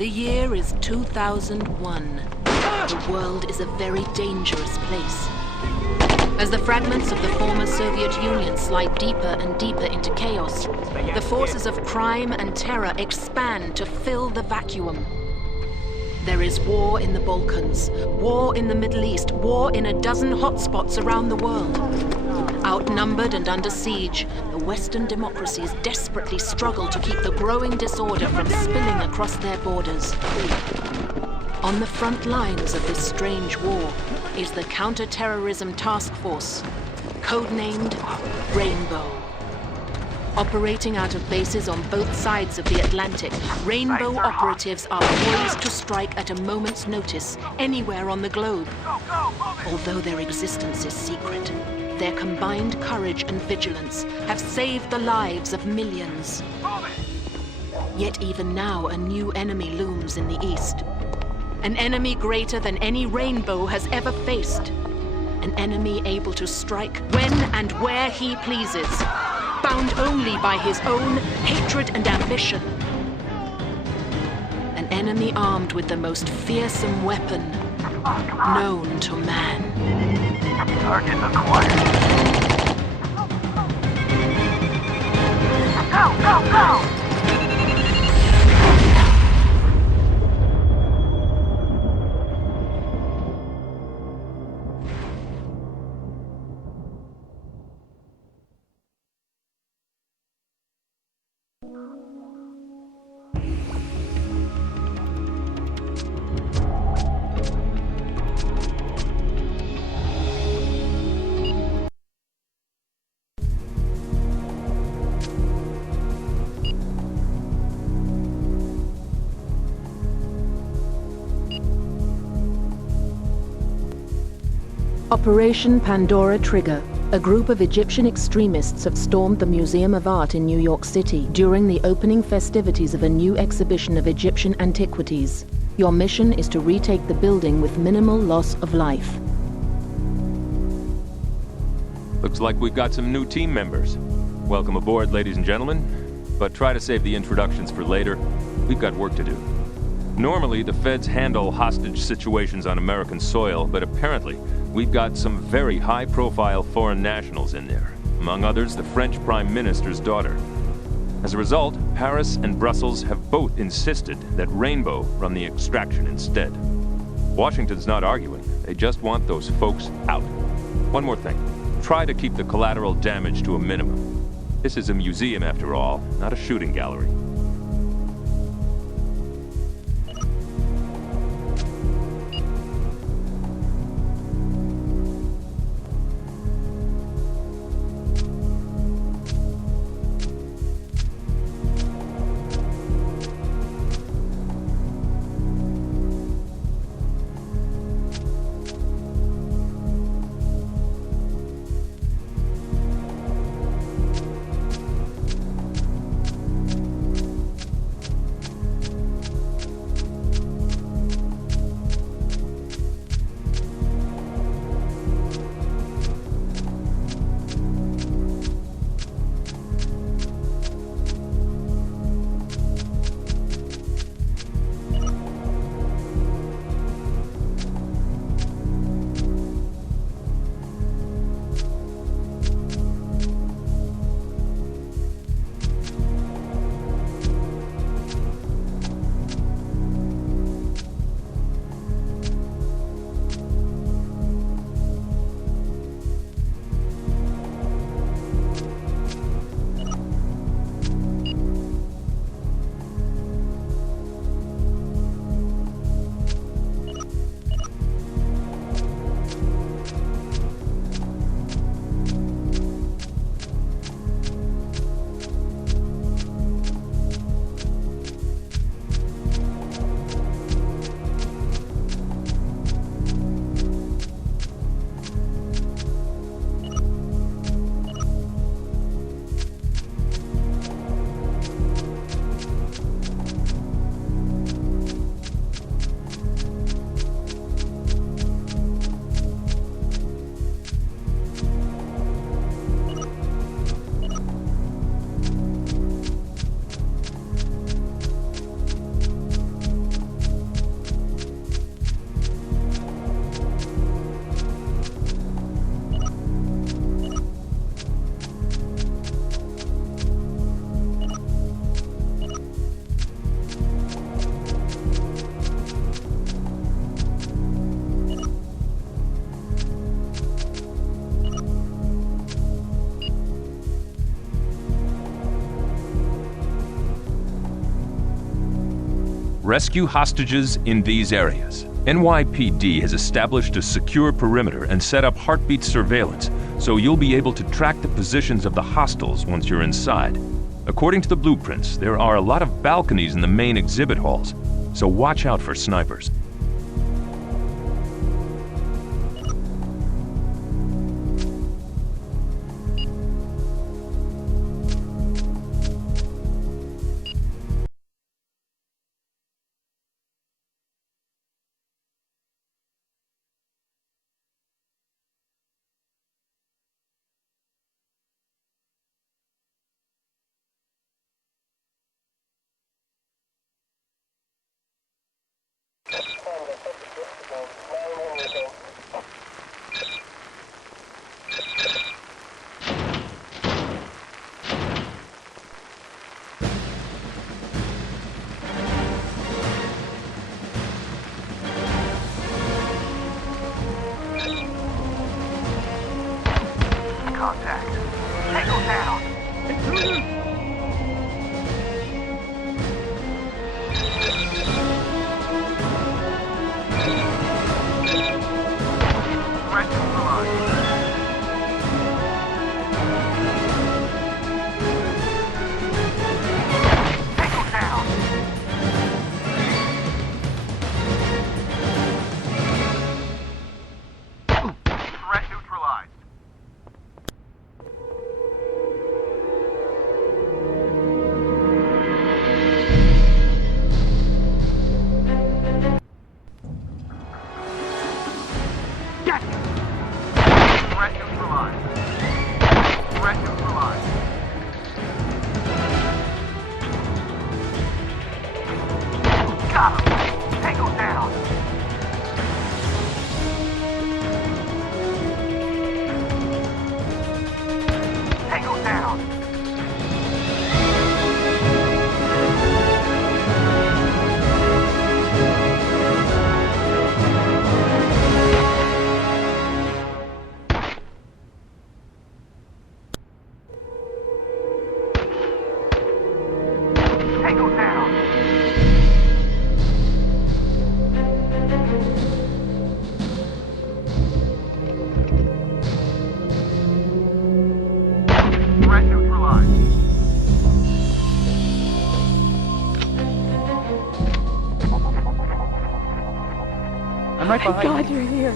The year is 2001. The world is a very dangerous place. As the fragments of the former Soviet Union slide deeper and deeper into chaos, the forces of crime and terror expand to fill the vacuum. There is war in the Balkans, war in the Middle East, war in a dozen hotspots around the world. Outnumbered and under siege, the Western democracies desperately struggle to keep the growing disorder from spilling across their borders. On the front lines of this strange war is the Counter-Terrorism Task Force, codenamed Rainbow. Operating out of bases on both sides of the Atlantic, Rainbow operatives are poised to strike at a moment's notice anywhere on the globe. Although their existence is secret, their combined courage and vigilance have saved the lives of millions. Yet even now, a new enemy looms in the east. An enemy greater than any Rainbow has ever faced. An enemy able to strike when and where he pleases, bound only by his own hatred and ambition. An enemy armed with the most fearsome weapon known to man. Target acquired. Go, go, go! Operation Pandora Trigger. A group of Egyptian extremists have stormed the Museum of Art in New York City during the opening festivities of a new exhibition of Egyptian antiquities. Your mission is to retake the building with minimal loss of life. Looks like we've got some new team members. Welcome aboard, ladies and gentlemen. But try to save the introductions for later. We've got work to do. Normally, the feds handle hostage situations on American soil, but apparently, we've got some very high-profile foreign nationals in there. Among others, the French Prime Minister's daughter. As a result, Paris and Brussels have both insisted that Rainbow run the extraction instead. Washington's not arguing. They just want those folks out. One more thing. Try to keep the collateral damage to a minimum. This is a museum, after all, not a shooting gallery. rescue hostages in these areas. NYPD has established a secure perimeter and set up heartbeat surveillance, so you'll be able to track the positions of the hostiles once you're inside. According to the blueprints, there are a lot of balconies in the main exhibit halls, so watch out for snipers. Contact. Tango down. Threat neutralized. Tango down. Threat neutralized. Threat neutralized. Threat neutralized. Got him. Tango down. Tango down. Tango down. Threat neutralized. I'm right behind you. God, you're here.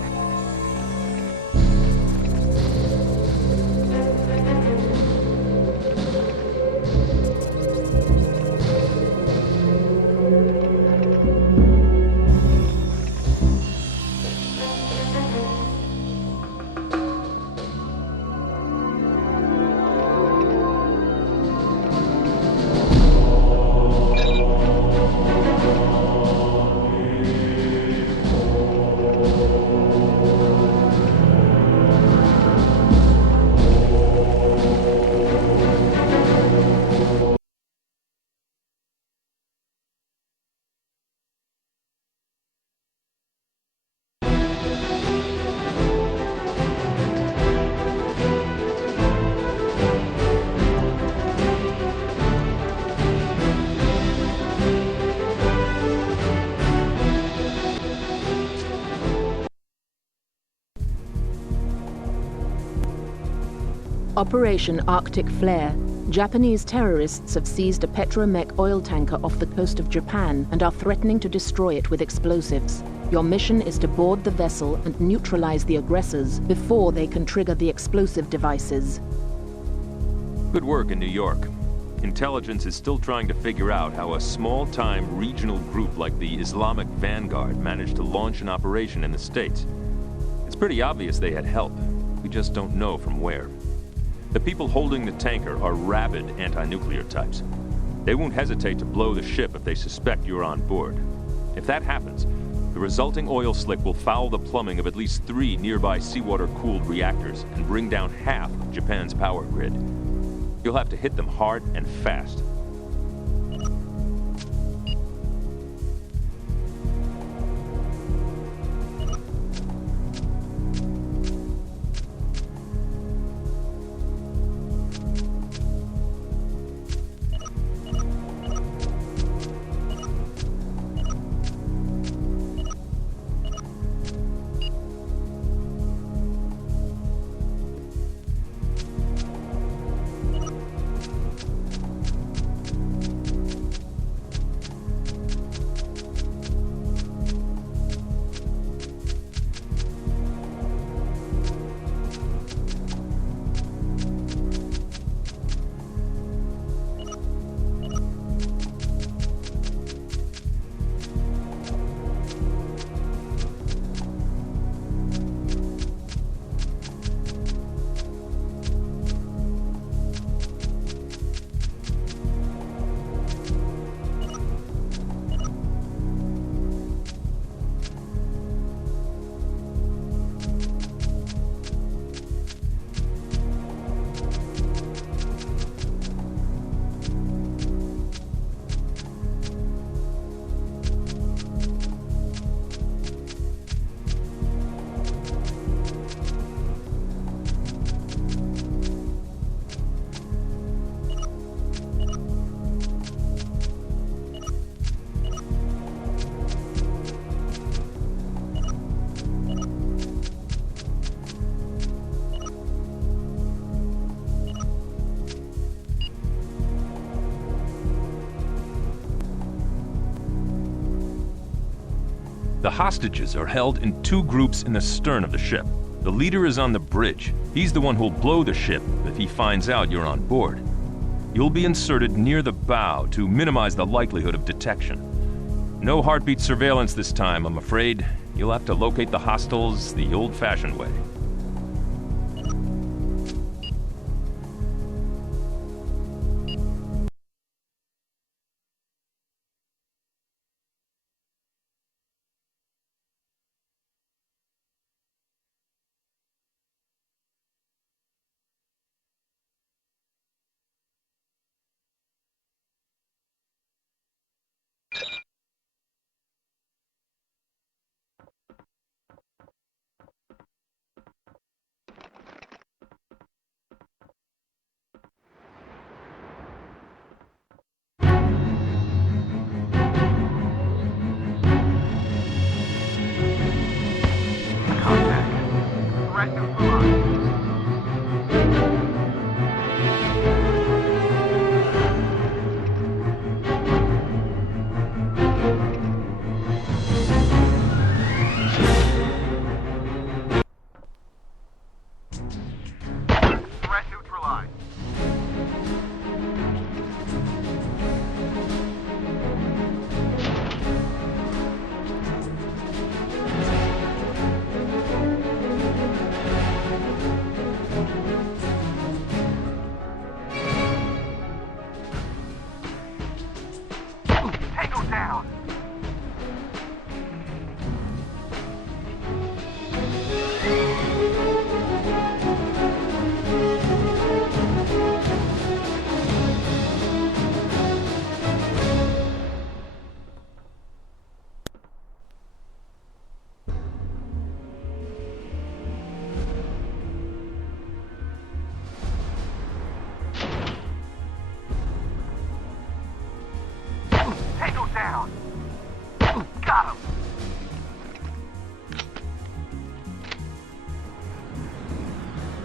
Operation Arctic Flare. Japanese terrorists have seized a Petromech oil tanker off the coast of Japan and are threatening to destroy it with explosives. Your mission is to board the vessel and neutralize the aggressors before they can trigger the explosive devices. Good work in New York. Intelligence is still trying to figure out how a small-time regional group like the Islamic Vanguard managed to launch an operation in the States. It's pretty obvious they had help. We just don't know from where. The people holding the tanker are rabid anti-nuclear types. They won't hesitate to blow the ship if they suspect you're on board. If that happens, the resulting oil slick will foul the plumbing of at least 3 nearby seawater-cooled reactors and bring down half of Japan's power grid. You'll have to hit them hard and fast. The hostages are held in 2 groups in the stern of the ship. The leader is on the bridge. He's the one who'll blow the ship if he finds out you're on board. You'll be inserted near the bow to minimize the likelihood of detection. No heartbeat surveillance this time, I'm afraid. You'll have to locate the hostiles the old-fashioned way. Threat neutralized. Threat neutralized. Tango down. Tango down. Got him.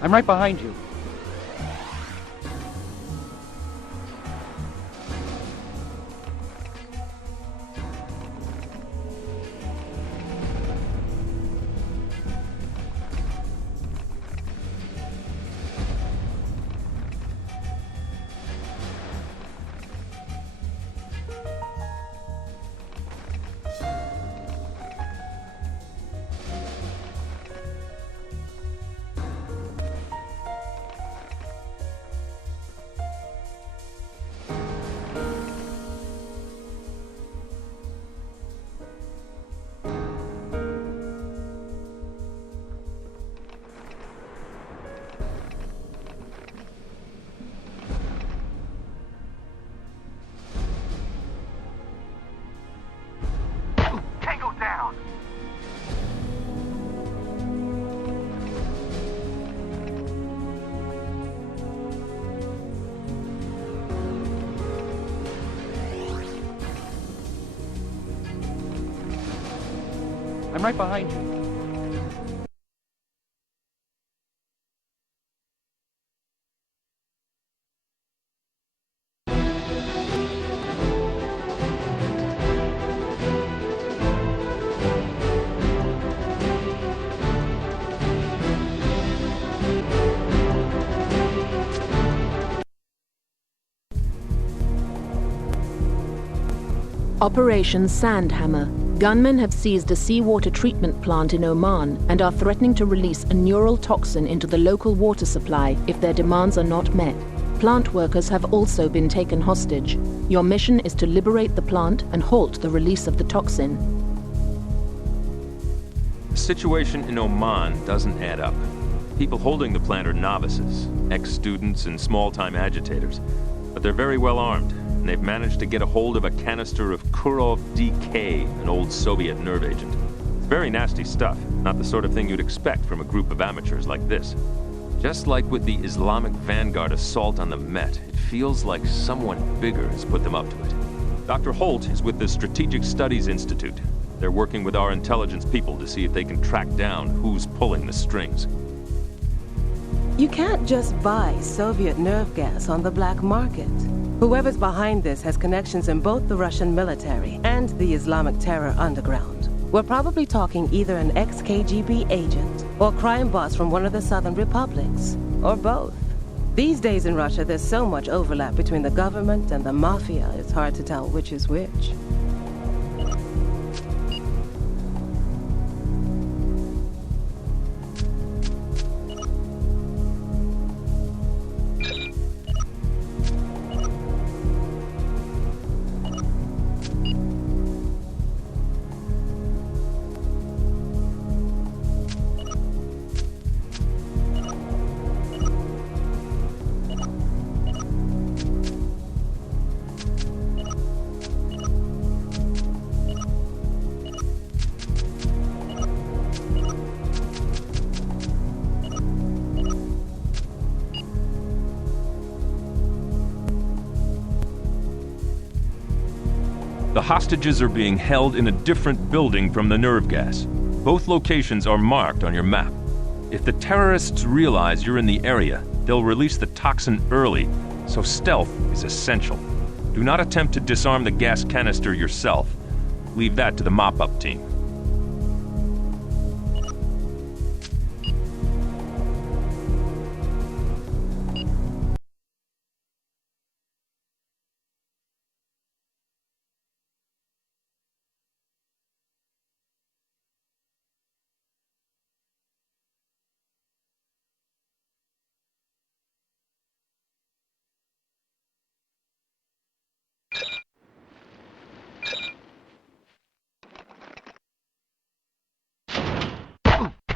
I'm right behind you. Tango down. I'm right behind you. Operation Sandhammer. Gunmen have seized a seawater treatment plant in Oman and are threatening to release a neural toxin into the local water supply if their demands are not met. Plant workers have also been taken hostage. Your mission is to liberate the plant and halt the release of the toxin. The situation in Oman doesn't add up. People holding the plant are novices, ex-students and small-time agitators. But they're very well armed, and they've managed to get a hold of a canister of Kurov DK, an old Soviet nerve agent. It's very nasty stuff, not the sort of thing you'd expect from a group of amateurs like this. Just like with the Islamic Vanguard assault on the Met, it feels like someone bigger has put them up to it. Dr. Holt is with the Strategic Studies Institute. They're working with our intelligence people to see if they can track down who's pulling the strings. You can't just buy Soviet nerve gas on the black market. Whoever's behind this has connections in both the Russian military and the Islamic terror underground. We're probably talking either an ex-KGB agent or crime boss from one of the southern republics, or both. These days in Russia, there's so much overlap between the government and the mafia, it's hard to tell which is which. The hostages are being held in a different building from the nerve gas. Both locations are marked on your map. If the terrorists realize you're in the area, they'll release the toxin early, so stealth is essential. Do not attempt to disarm the gas canister yourself. Leave that to the mop-up team.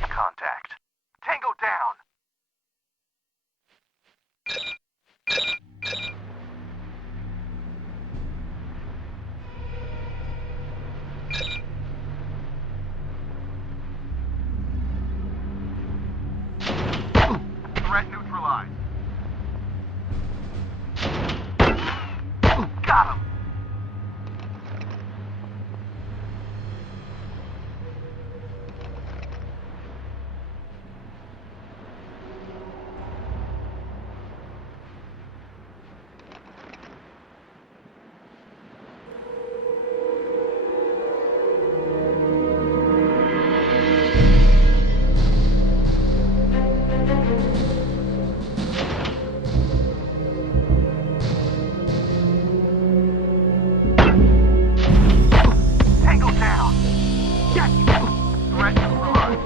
Contact. Tango down. Threat neutralized. Got him. Tango down. Yes. Threat neutralized.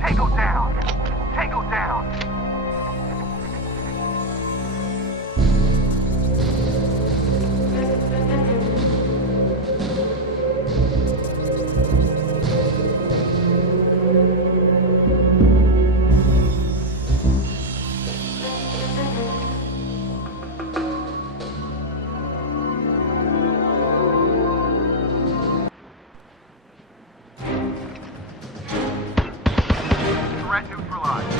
Tango down. Tango down. Threat neutralized.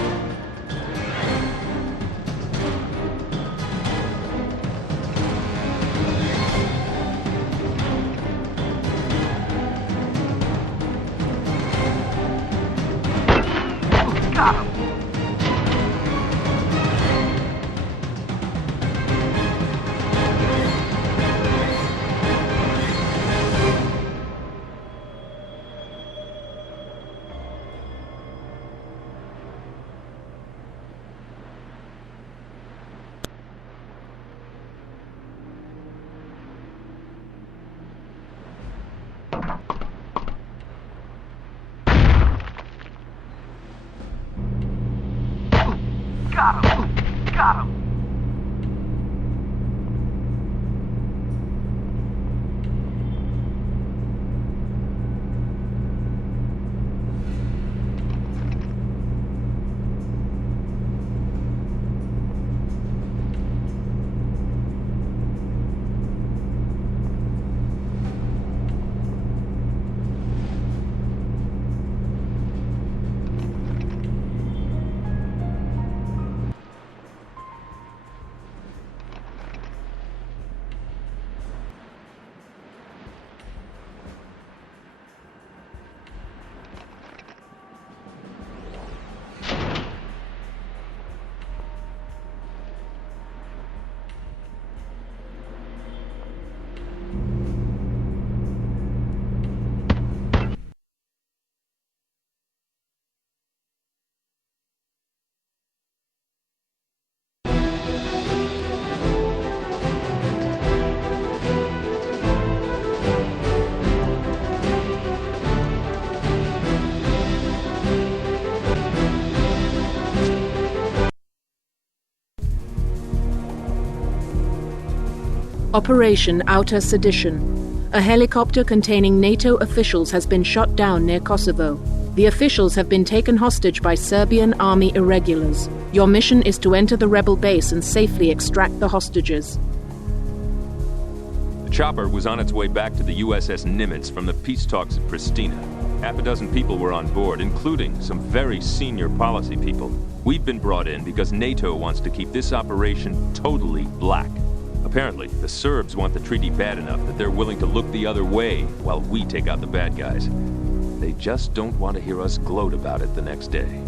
Got him. Operation Outer Sedition. A helicopter containing NATO officials has been shot down near Kosovo. The officials have been taken hostage by Serbian army irregulars. Your mission is to enter the rebel base and safely extract the hostages. The chopper was on its way back to the USS Nimitz from the peace talks at Pristina. Half a dozen people were on board, including some very senior policy people. We've been brought in because NATO wants to keep this operation totally black. Apparently, the Serbs want the treaty bad enough that they're willing to look the other way while we take out the bad guys. They just don't want to hear us gloat about it the next day.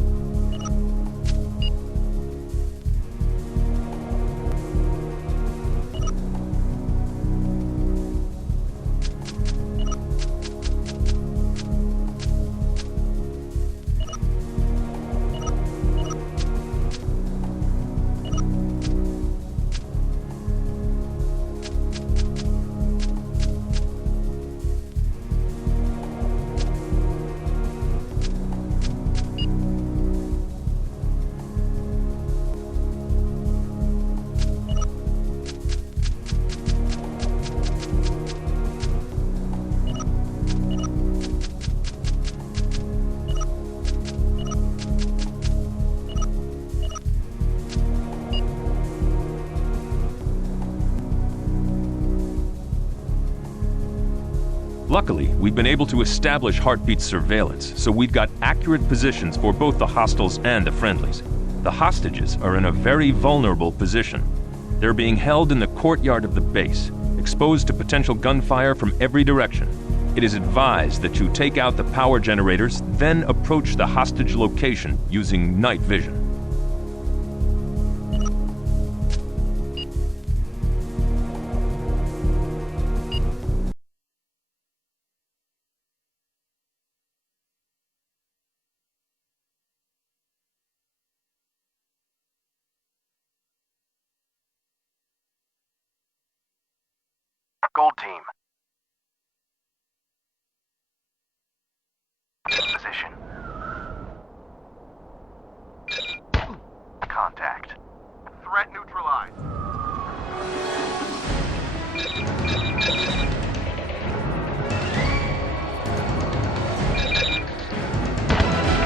Luckily, we've been able to establish heartbeat surveillance, so we've got accurate positions for both the hostiles and the friendlies. The hostages are in a very vulnerable position. They're being held in the courtyard of the base, exposed to potential gunfire from every direction. It is advised that you take out the power generators, then approach the hostage location using night vision. Gold team. Position. Contact. Threat neutralized.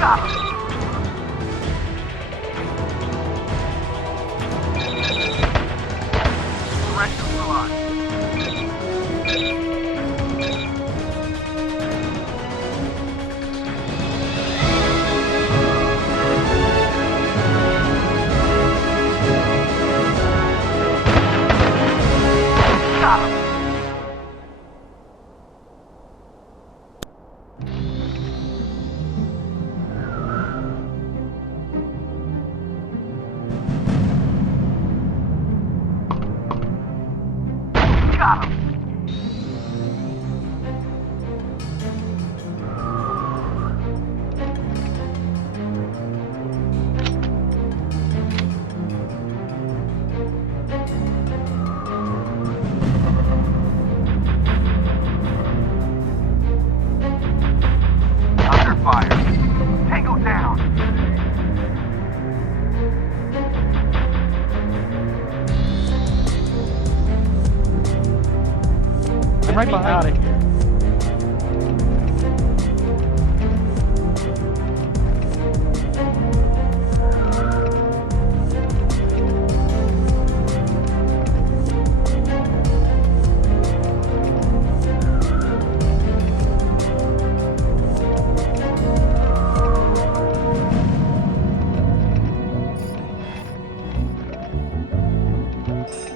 Got him. Threat neutralized. Got him. Under fire. Tango down. I'm right behind you.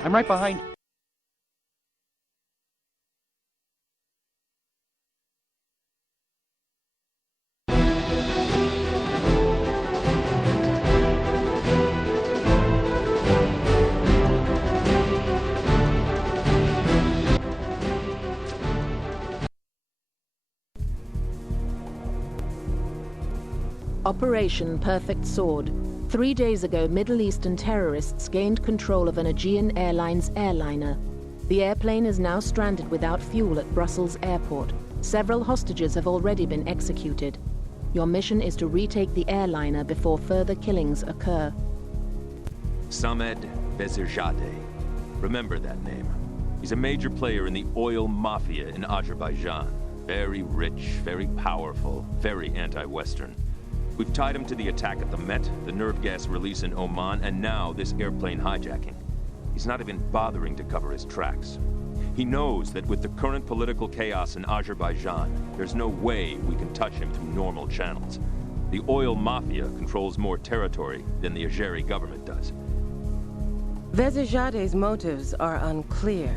I'm right behind you. Operation Perfect Sword. 3 days ago, Middle Eastern terrorists gained control of an Aegean Airlines airliner. The airplane is now stranded without fuel at Brussels airport. Several hostages have already been executed. Your mission is to retake the airliner before further killings occur. Samed Bezirjadeh. Remember that name. He's a major player in the oil mafia in Azerbaijan. Very rich, very powerful, very anti-Western. We've tied him to the attack at the Met, the nerve gas release in Oman, and now this airplane hijacking. He's not even bothering to cover his tracks. He knows that with the current political chaos in Azerbaijan, there's no way we can touch him through normal channels. The oil mafia controls more territory than the Azeri government does. Vezijade's motives are unclear.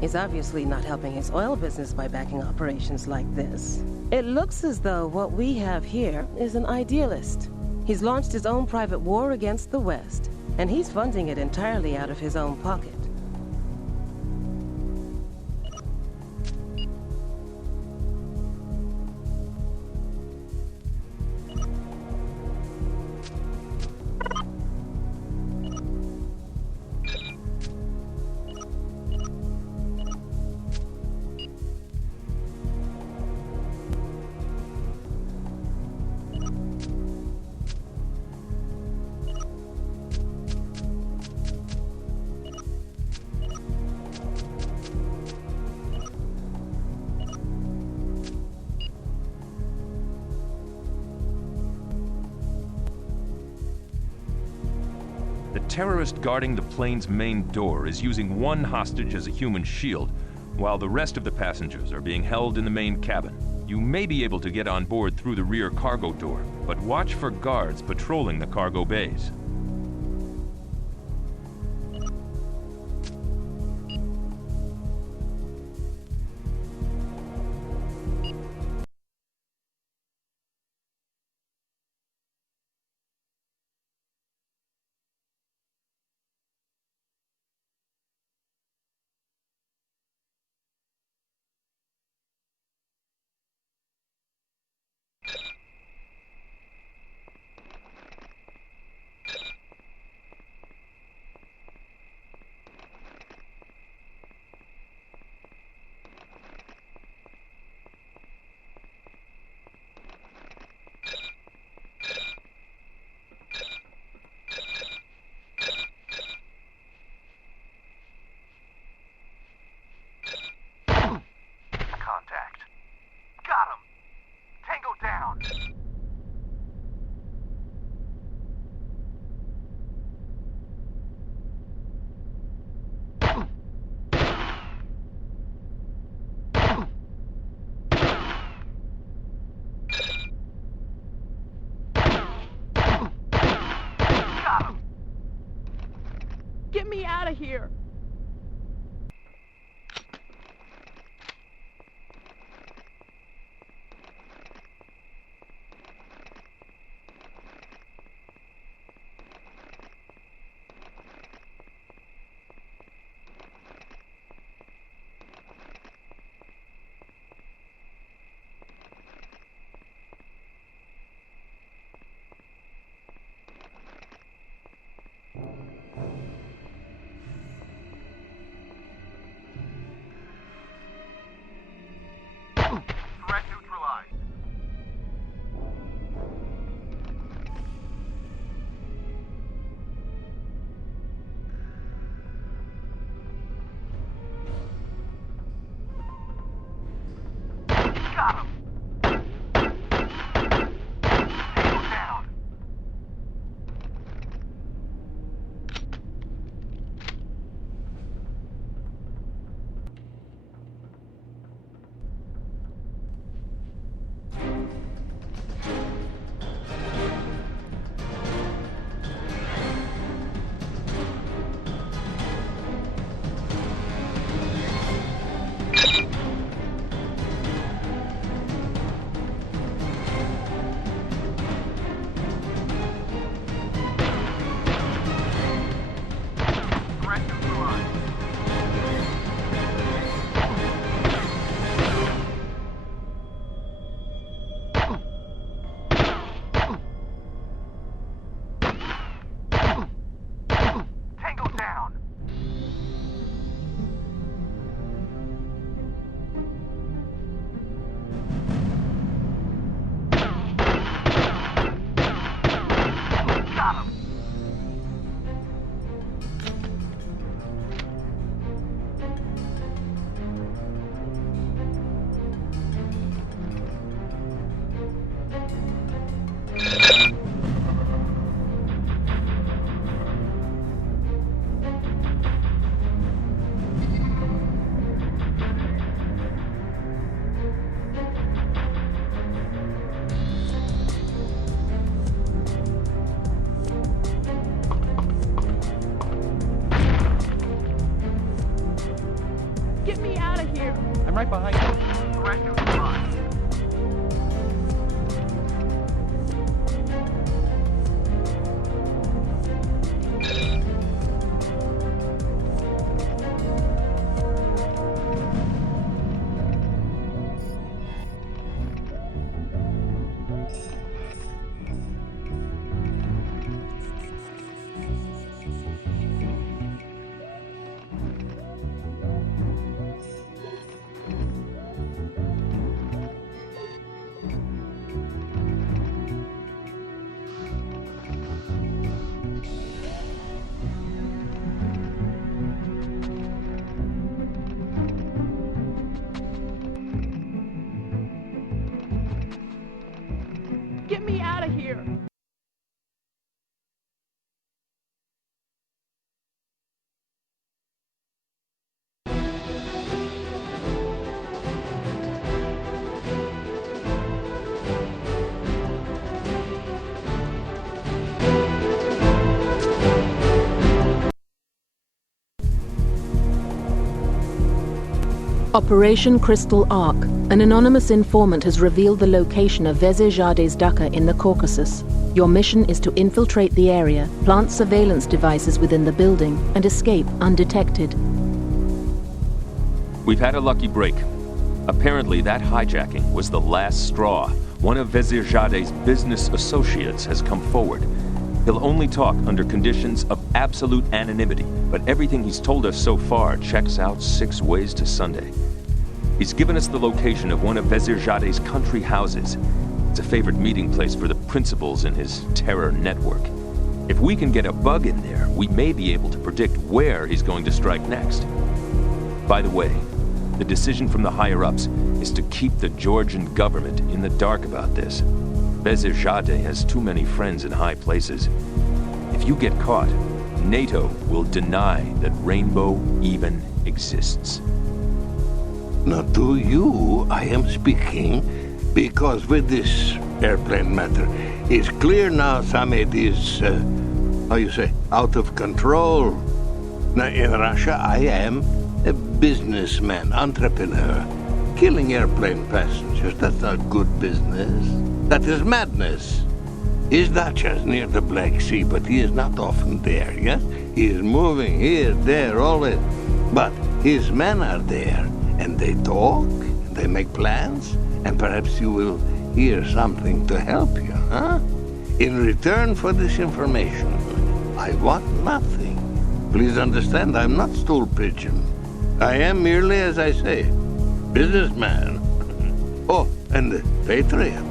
He's obviously not helping his oil business by backing operations like this. It looks as though what we have here is an idealist. He's launched his own private war against the West, and he's funding it entirely out of his own pocket. The terrorist guarding the plane's main door is using one hostage as a human shield, while the rest of the passengers are being held in the main cabin. You may be able to get on board through the rear cargo door, but watch for guards patrolling the cargo bays. Contact. Got him! Tango down! Got him! Get me out of here! Get me out of here! Operation Crystal Ark. An anonymous informant has revealed the location of Vezirjade's dacha in the Caucasus. Your mission is to infiltrate the area, plant surveillance devices within the building, and escape undetected. We've had a lucky break. Apparently, that hijacking was the last straw. One of Vezirjade's business associates has come forward. He'll only talk under conditions of absolute anonymity, but everything he's told us so far checks out 6 ways to Sunday. He's given us the location of one of Vezirjade's country houses. It's a favorite meeting place for the principals in his terror network. If we can get a bug in there, we may be able to predict where he's going to strike next. By the way, the decision from the higher-ups is to keep the Georgian government in the dark about this. Vezirjade has too many friends in high places. If you get caught, NATO will deny that Rainbow even exists. Now, to you, I am speaking, because with this airplane matter, it's clear now Samet is, out of control. Now, in Russia, I am a businessman, entrepreneur. Killing airplane passengers, that's not good business. That is madness. His dacha is near the Black Sea, but he is not often there, yes? He is moving here, there, always. But his men are there, and they talk, and they make plans, and perhaps you will hear something to help you, huh? In return for this information, I want nothing. Please understand, I'm not stool pigeon. I am merely, as I say, businessman. Oh, and the patriot.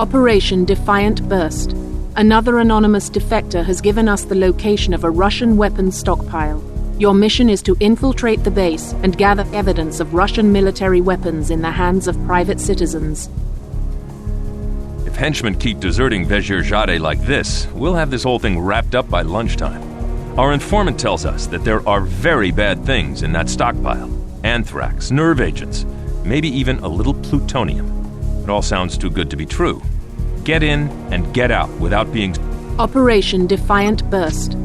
Operation Defiant Burst. Another anonymous defector has given us the location of a Russian weapons stockpile. Your mission is to infiltrate the base and gather evidence of Russian military weapons in the hands of private citizens. If henchmen keep deserting Deixe like this, we'll have this whole thing wrapped up by lunchtime. Our informant tells us that there are very bad things in that stockpile. Anthrax, nerve agents, maybe even a little plutonium. It all sounds too good to be true. Get in and get out without being... Operation Defiant Burst.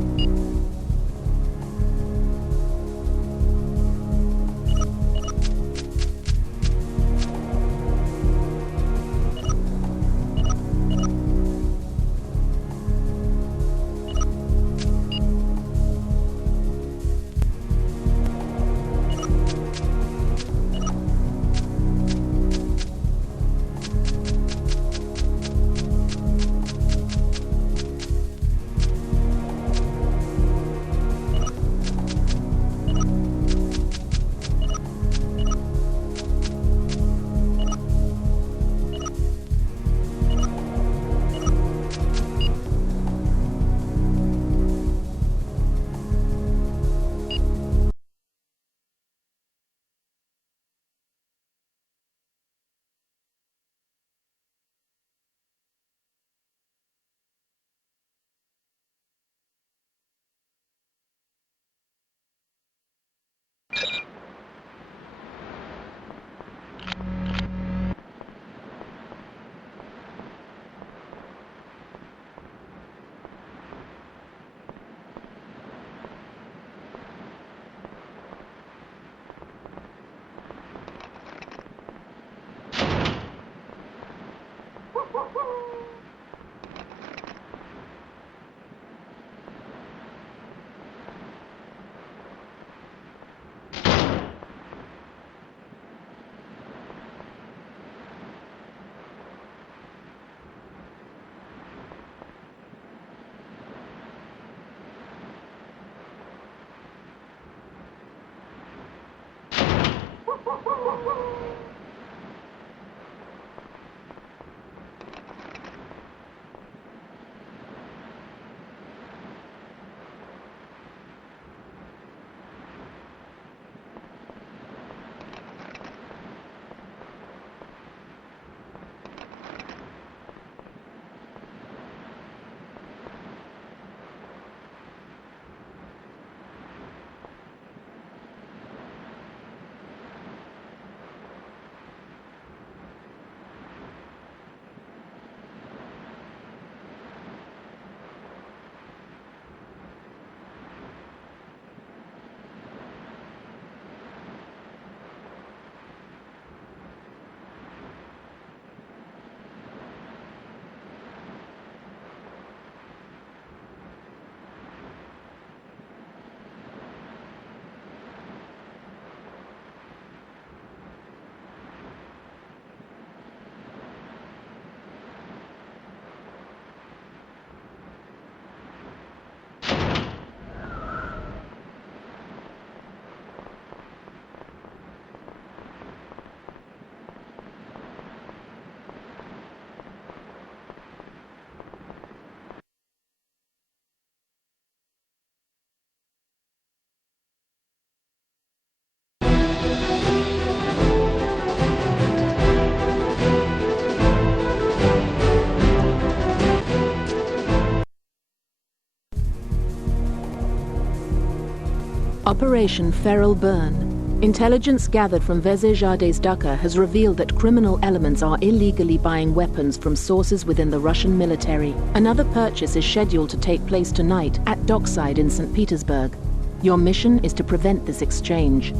Operation Feral Burn. Intelligence gathered from Vezirjade's Daka has revealed that criminal elements are illegally buying weapons from sources within the Russian military. Another purchase is scheduled to take place tonight at Dockside in St. Petersburg. Your mission is to prevent this exchange.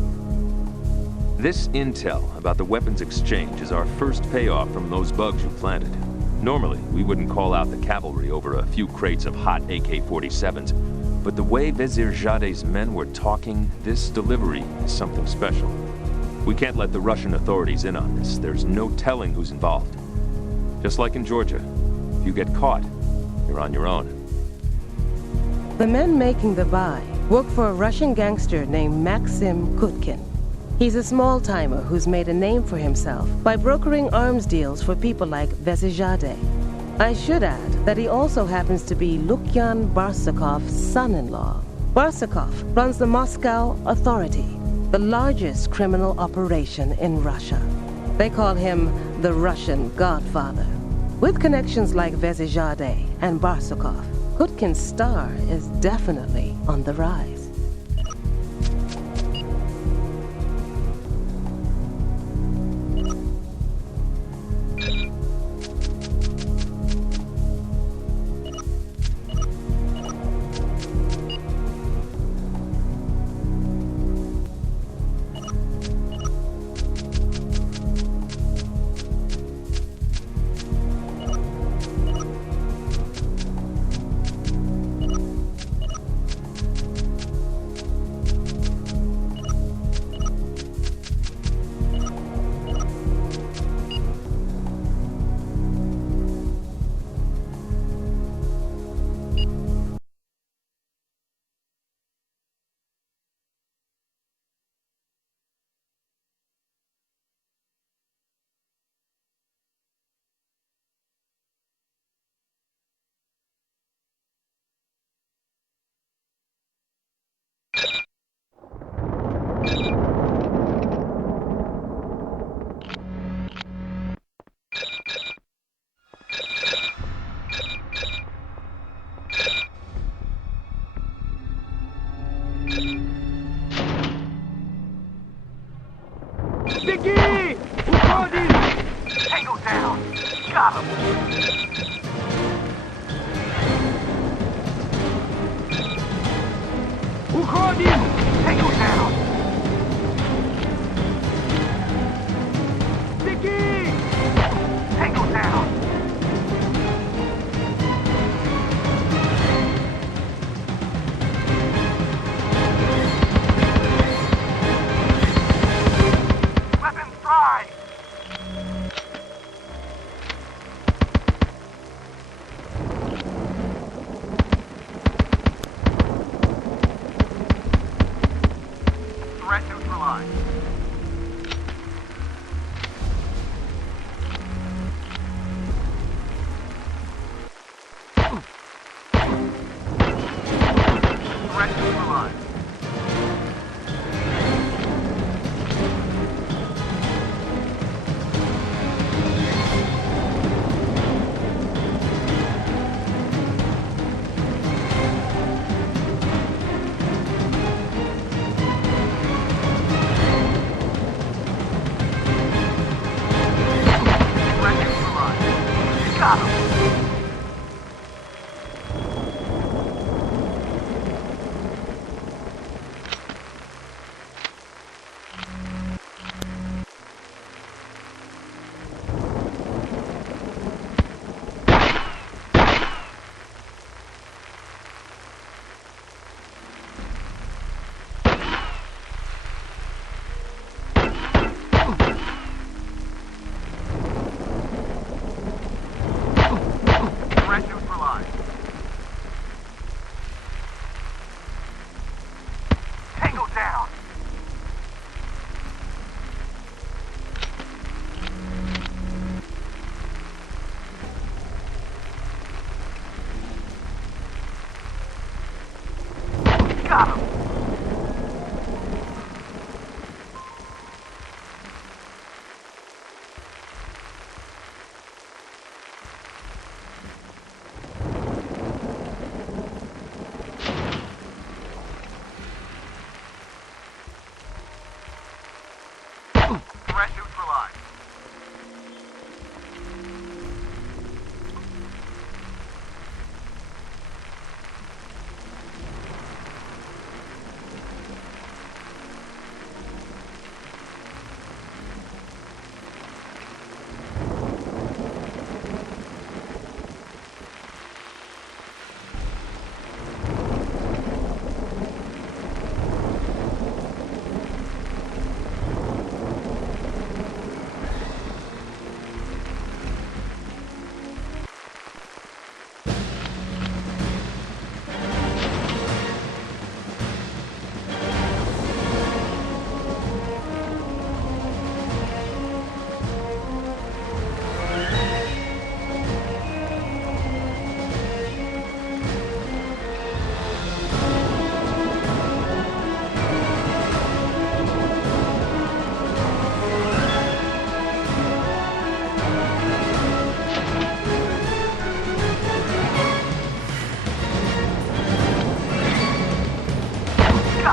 This intel about the weapons exchange is our first payoff from those bugs you planted. Normally, we wouldn't call out the cavalry over a few crates of hot AK-47s, but the way Vezirjade's men were talking, this delivery is something special. We can't let the Russian authorities in on this. There's no telling who's involved. Just like in Georgia, if you get caught, you're on your own. The men making the buy work for a Russian gangster named Maxim Kutkin. He's a small-timer who's made a name for himself by brokering arms deals for people like Vezirjade. I should add that he also happens to be Lukyan Barsakov's son-in-law. Barsakov runs the Moscow Authority, the largest criminal operation in Russia. They call him the Russian Godfather. With connections like Vezirjade and Barsakov, Kutkin's star is definitely on the rise. Tango down! Got him! Уходим! Tango down! Беги! Tango down! Weapons dry! Threat neutralized. Threat neutralized. Threat neutralized. Got him. Threat neutralized. Tango down. Got him.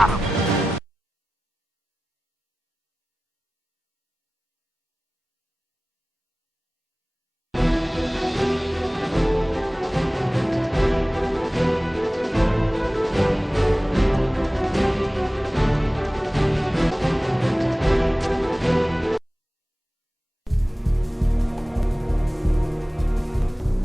Got him.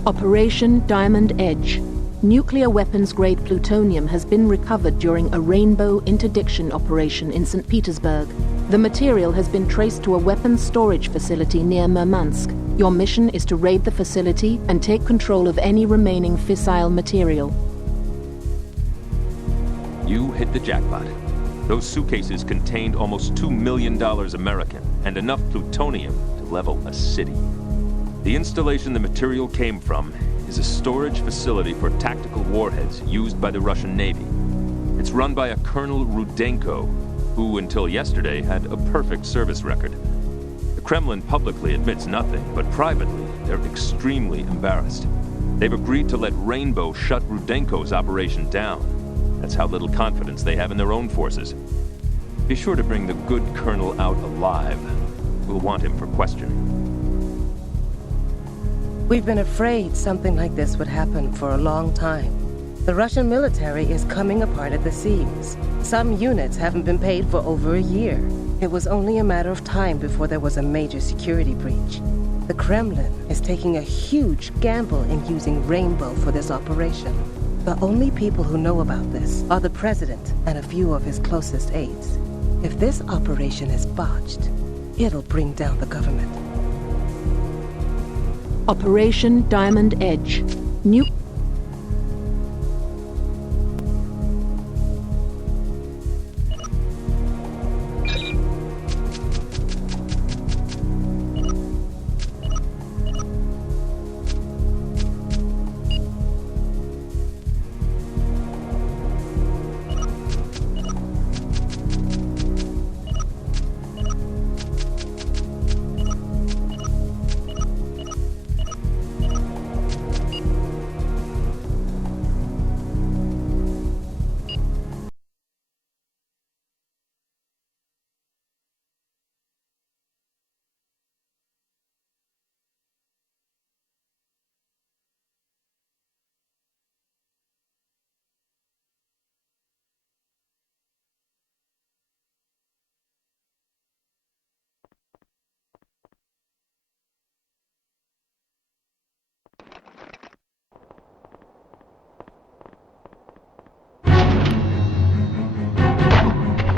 Operation Diamond Edge. Nuclear weapons-grade plutonium has been recovered during a Rainbow interdiction operation in St. Petersburg. The material has been traced to a weapons storage facility near Murmansk. Your mission is to raid the facility and take control of any remaining fissile material. You hit the jackpot. Those suitcases contained almost $2 million American and enough plutonium to level a city. The installation the material came from is a storage facility for tactical warheads used by the Russian Navy. It's run by a Colonel Rudenko, who until yesterday had a perfect service record. The Kremlin publicly admits nothing, but privately they're extremely embarrassed. They've agreed to let Rainbow shut Rudenko's operation down. That's how little confidence they have in their own forces. Be sure to bring the good colonel out alive. We'll want him for questioning. We've been afraid something like this would happen for a long time. The Russian military is coming apart at the seams. Some units haven't been paid for over a year. It was only a matter of time before there was a major security breach. The Kremlin is taking a huge gamble in using Rainbow for this operation. The only people who know about this are the president and a few of his closest aides. If this operation is botched, it'll bring down the government. Operation Diamond Edge.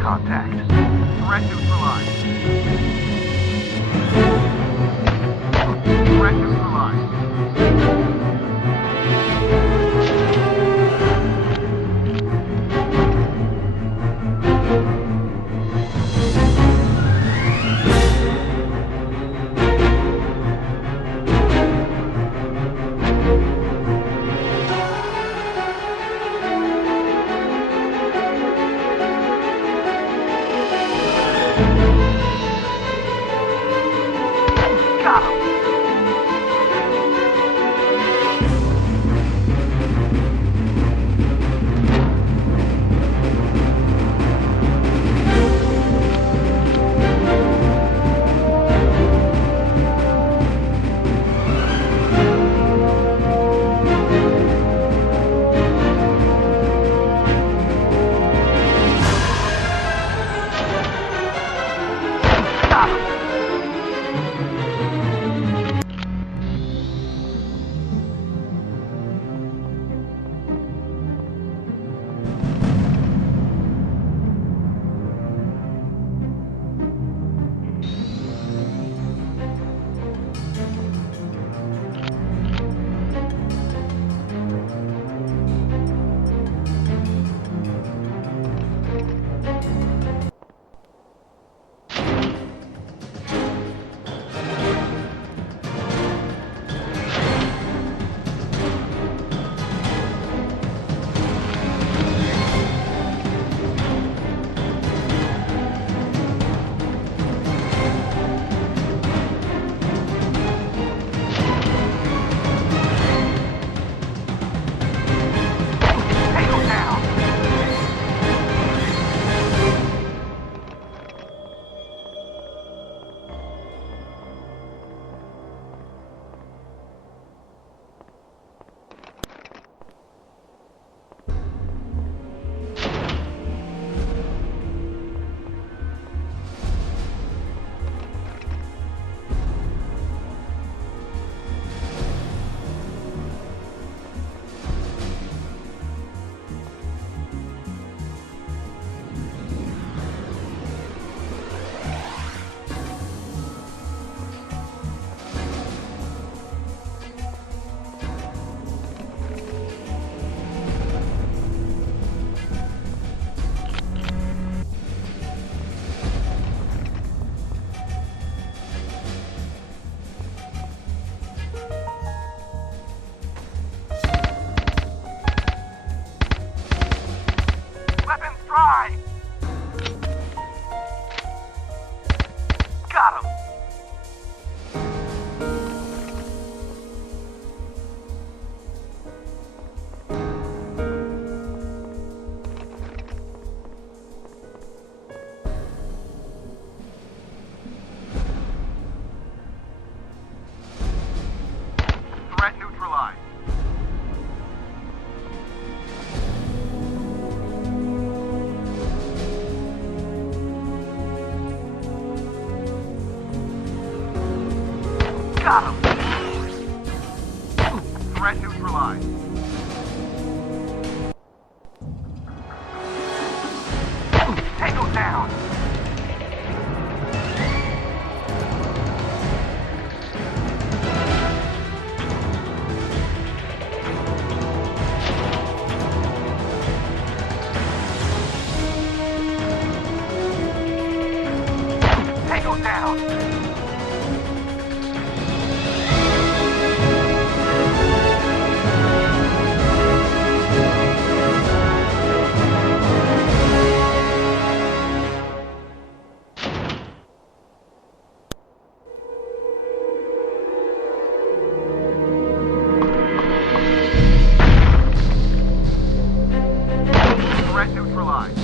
Contact. Threat neutralized. Threat neutralized. lie! Got him! Threat neutralized. Got him! Threat neutralized. Tango down! Tango down! Threat neutralized.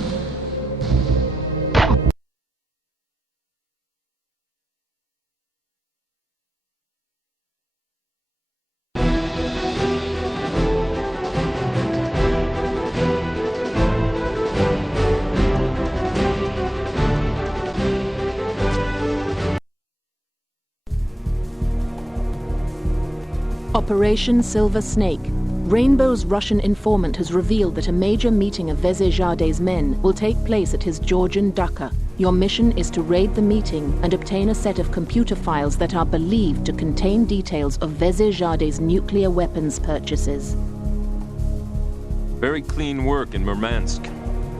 Operation Silver Snake. Rainbow's Russian informant has revealed that a major meeting of Vezirjade's men will take place at his Georgian dacha. Your mission is to raid the meeting and obtain a set of computer files that are believed to contain details of Vezirjade's nuclear weapons purchases. Very clean work in Murmansk.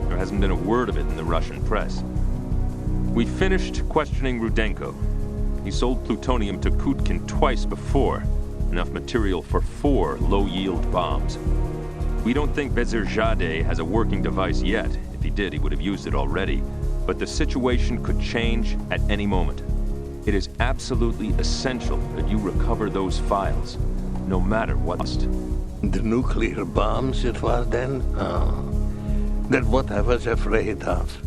There hasn't been a word of it in the Russian press. We finished questioning Rudenko. He sold plutonium to Kutkin twice before. Enough material for 4 low-yield bombs. We don't think Vezirjade has a working device yet. If he did, he would have used it already. But the situation could change at any moment. It is absolutely essential that you recover those files, no matter what. The nuclear bombs it was then? Oh, that's what I was afraid of.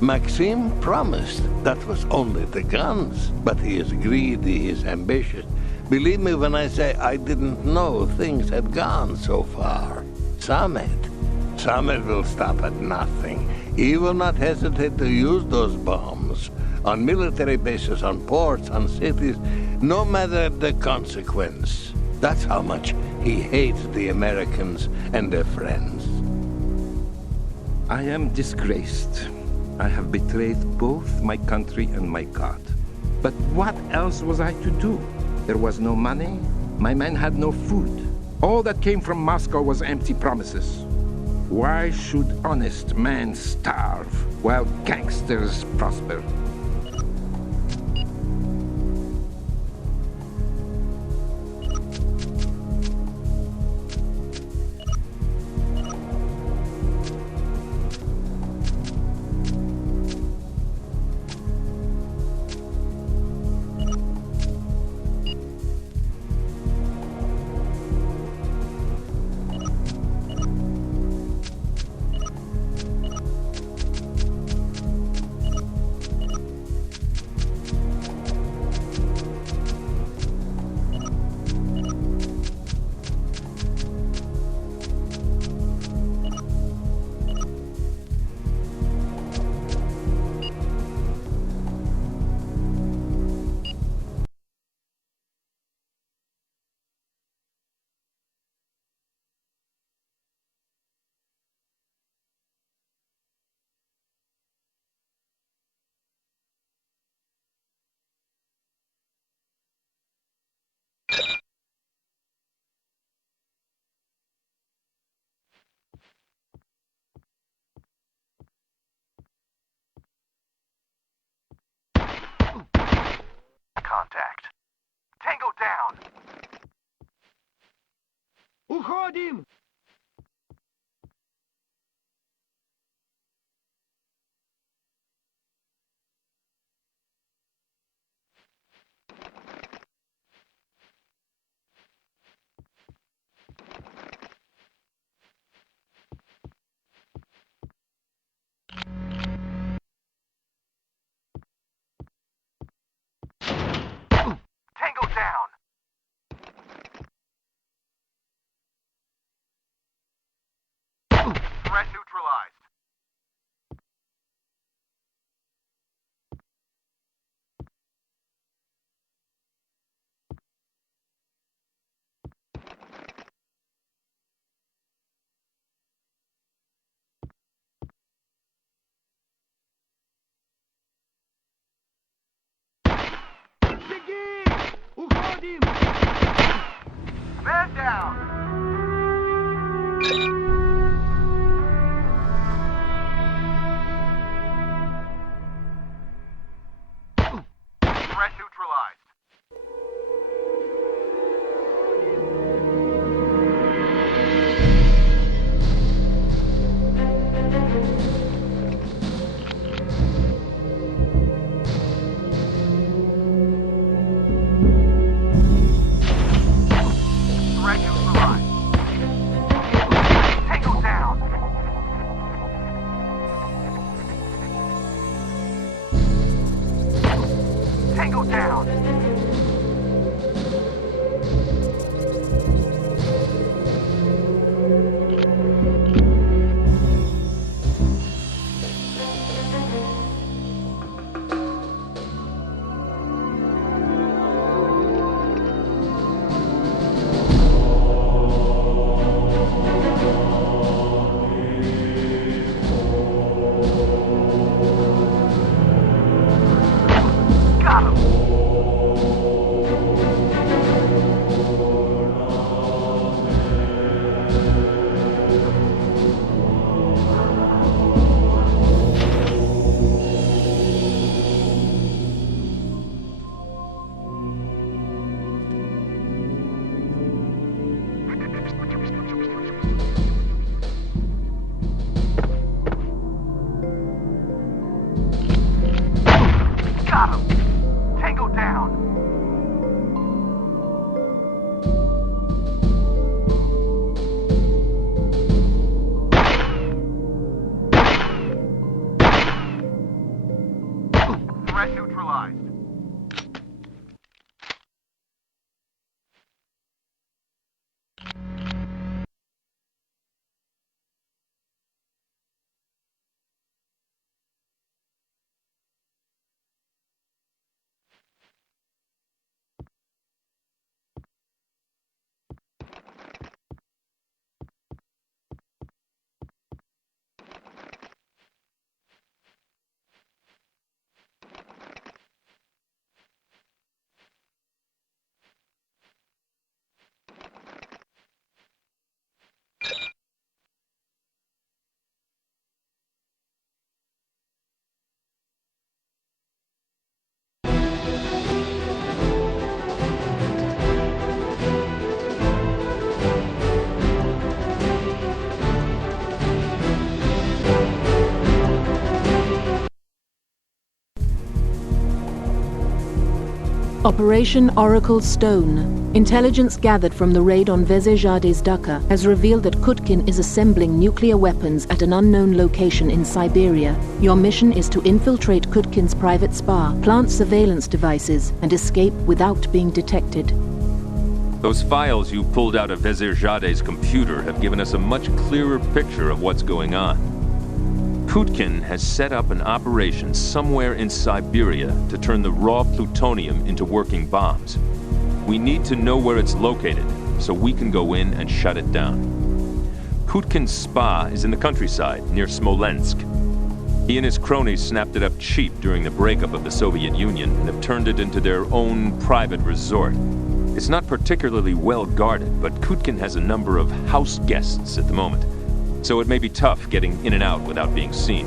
Maxim promised that was only the guns, but he is greedy, he is ambitious. Believe me when I say I didn't know things had gone so far. Samet will stop at nothing. He will not hesitate to use those bombs on military bases, on ports, on cities, no matter the consequence. That's how much he hates the Americans and their friends. I am disgraced. I have betrayed both my country and my God. But what else was I to do? There was no money. My men had no food. All that came from Moscow was empty promises. Why should honest men starve while gangsters prosper? Man down! Threat neutralized. Threat neutralized. Tango down. Tango down. Got him. Got him. Tango down. Threat neutralized. Operation Oracle Stone. Intelligence gathered from the raid on Vezirjade's Daka has revealed that Kutkin is assembling nuclear weapons at an unknown location in Siberia. Your mission is to infiltrate Kutkin's private spa, plant surveillance devices, and escape without being detected. Those files you pulled out of Vezirjade's computer have given us a much clearer picture of what's going on. Kutkin has set up an operation somewhere in Siberia to turn the raw plutonium into working bombs. We need to know where it's located, so we can go in and shut it down. Kutkin's spa is in the countryside, near Smolensk. He and his cronies snapped it up cheap during the breakup of the Soviet Union and have turned it into their own private resort. It's not particularly well guarded, but Kutkin has a number of house guests at the moment, so it may be tough getting in and out without being seen.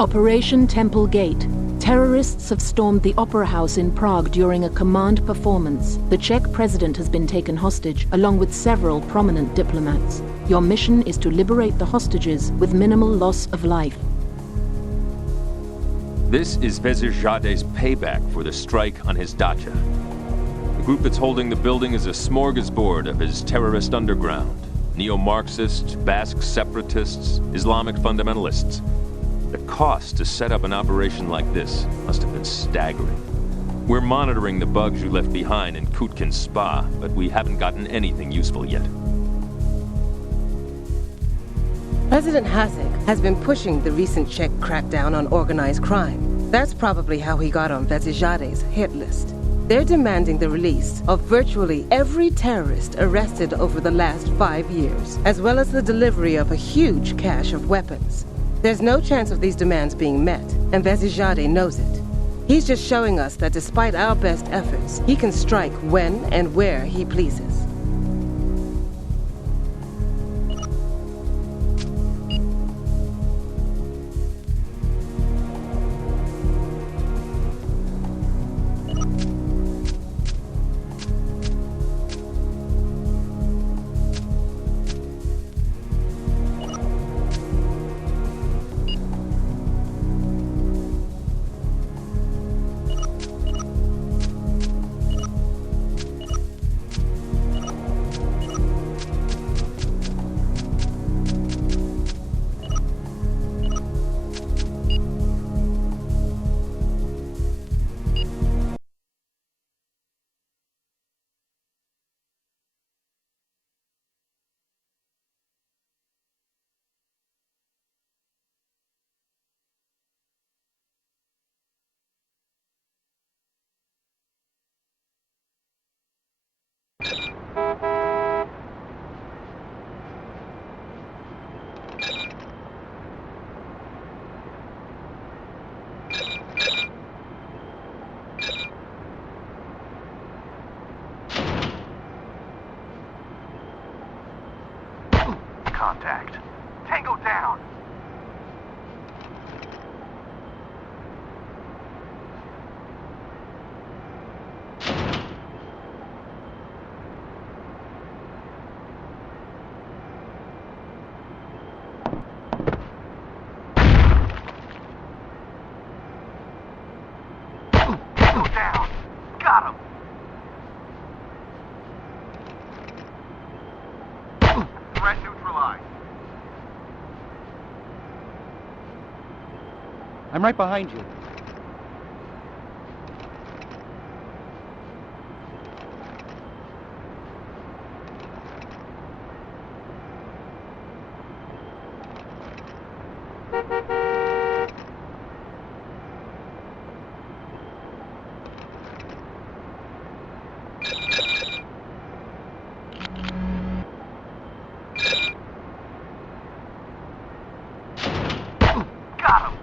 Operation Temple Gate. Terrorists have stormed the Opera House in Prague during a command performance. The Czech president has been taken hostage, along with several prominent diplomats. Your mission is to liberate the hostages with minimal loss of life. This is Vezirjade's payback for the strike on his dacha. The group that's holding the building is a smorgasbord of his terrorist underground. Neo-Marxists, Basque separatists, Islamic fundamentalists. The cost to set up an operation like this must have been staggering. We're monitoring the bugs you left behind in Kutkin Spa, but we haven't gotten anything useful yet. President Hasek has been pushing the recent Czech crackdown on organized crime. That's probably how he got on Vezirjade's hit list. They're demanding the release of virtually every terrorist arrested over the last 5 years, as well as the delivery of a huge cache of weapons. There's no chance of these demands being met, and Vezirjade knows it. He's just showing us that despite our best efforts, he can strike when and where he pleases. Contact. Tango down. Tango down. Got him. Threat neutralized. I'm right behind you. Got him.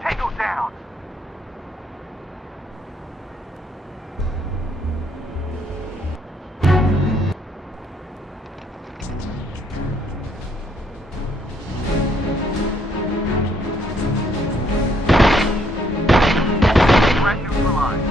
Tango down. Threat neutralized.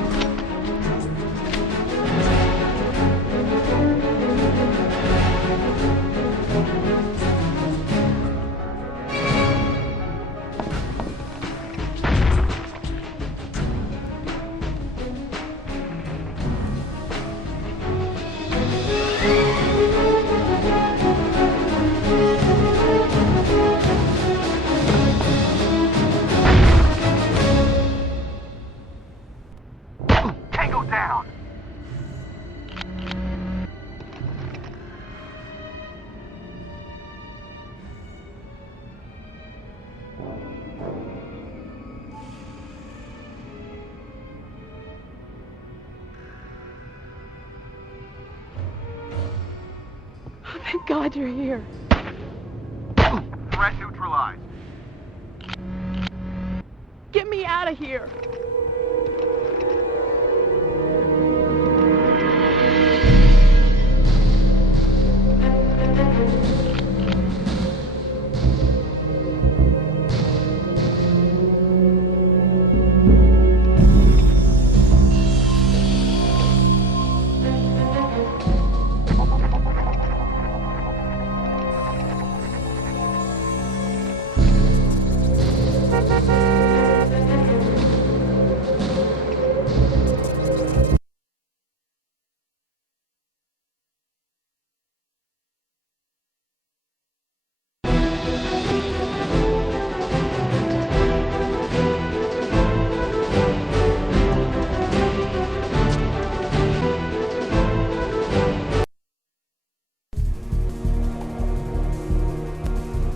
Tango down. Thank God you're here. Threat neutralized. Get me out of here.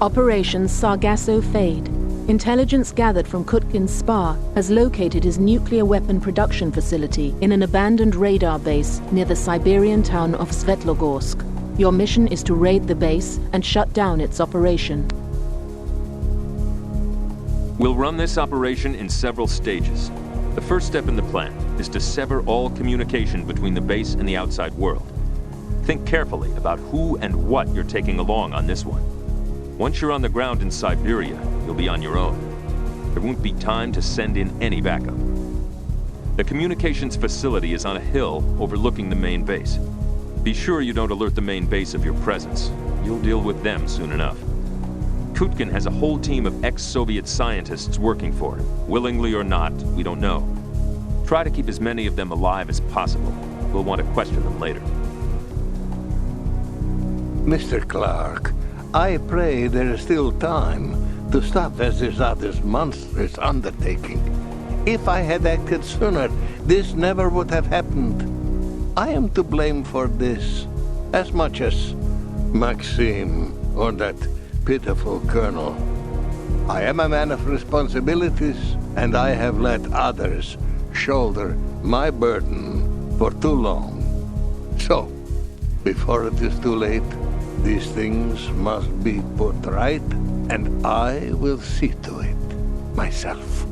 Operation Sargasso Fade. Intelligence gathered from Kutkin's spa has located his nuclear weapon production facility in an abandoned radar base near the Siberian town of Svetlogorsk. Your mission is to raid the base and shut down its operation. We'll run this operation in several stages. The first step in the plan is to sever all communication between the base and the outside world. Think carefully about who and what you're taking along on this one. Once you're on the ground in Siberia, you'll be on your own. There won't be time to send in any backup. The communications facility is on a hill overlooking the main base. Be sure you don't alert the main base of your presence. You'll deal with them soon enough. Kutkin has a whole team of ex-Soviet scientists working for him. Willingly or not, we don't know. Try to keep as many of them alive as possible. We'll want to question them later. Mr. Clark, I pray there is still time to stop Vezirzade's monstrous undertaking. If I had acted sooner, this never would have happened. I am to blame for this, as much as Maxim or that pitiful colonel. I am a man of responsibilities, and I have let others shoulder my burden for too long. So, before it is too late, these things must be put right, and I will see to it myself.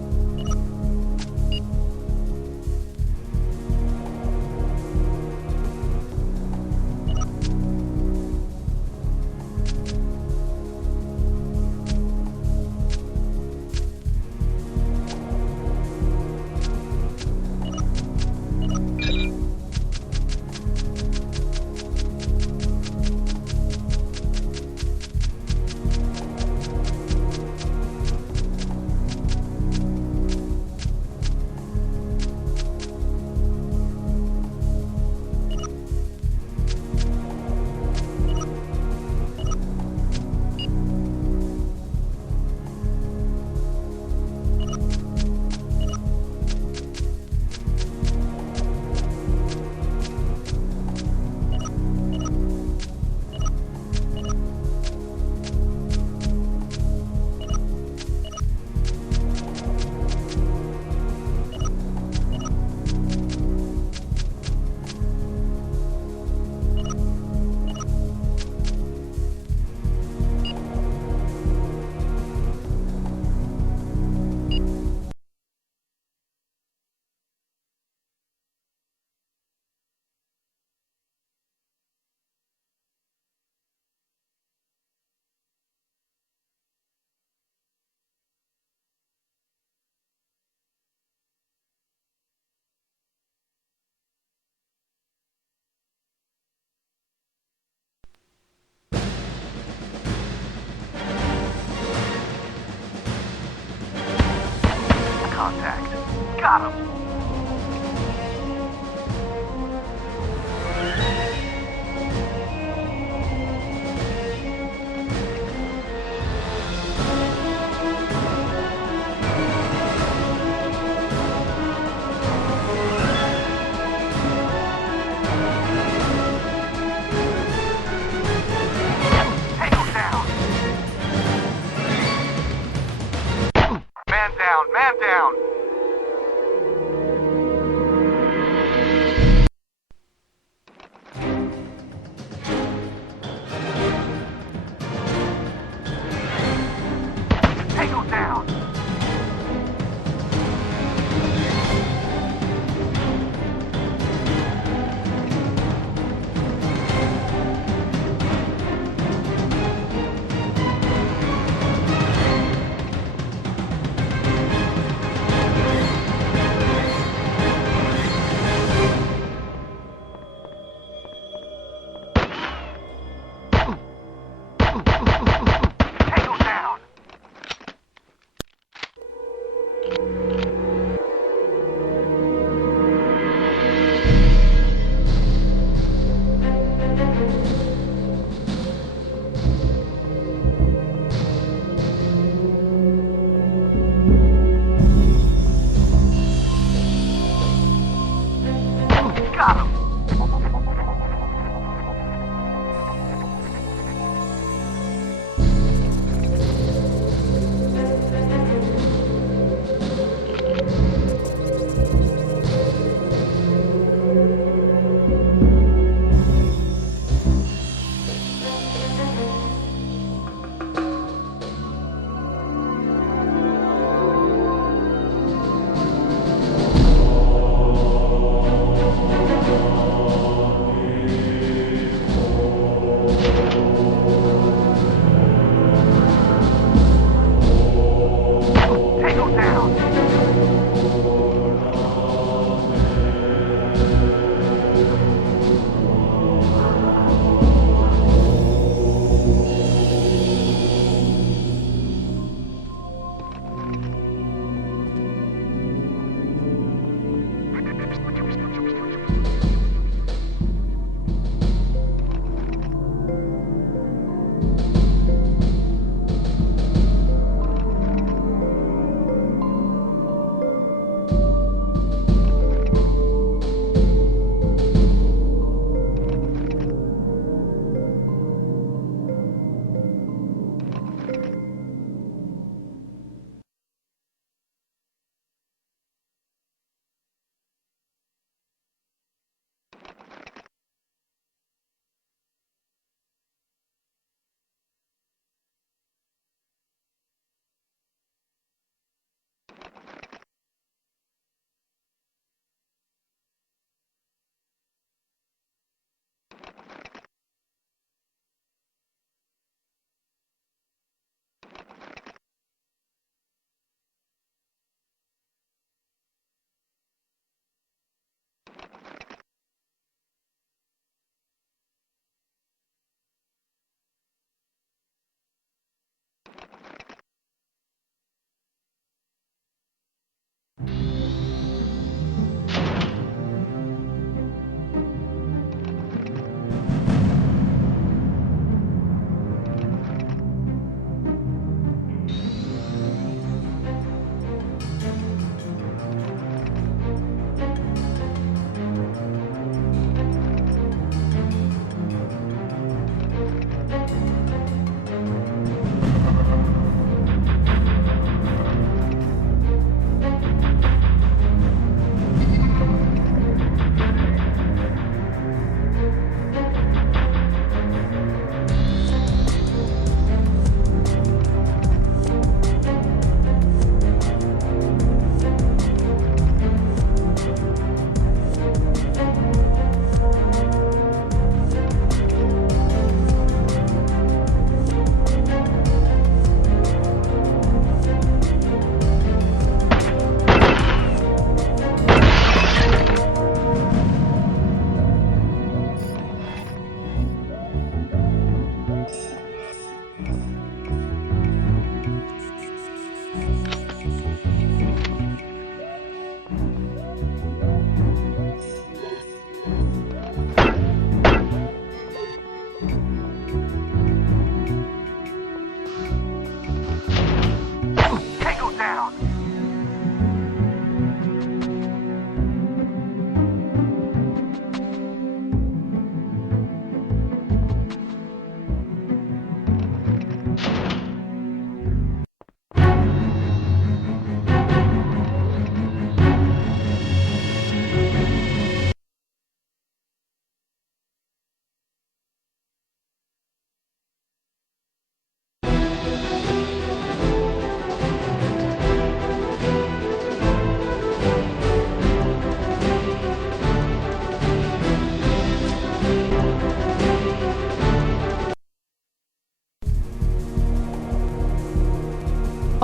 Contact. Got him. Man down! Tango down!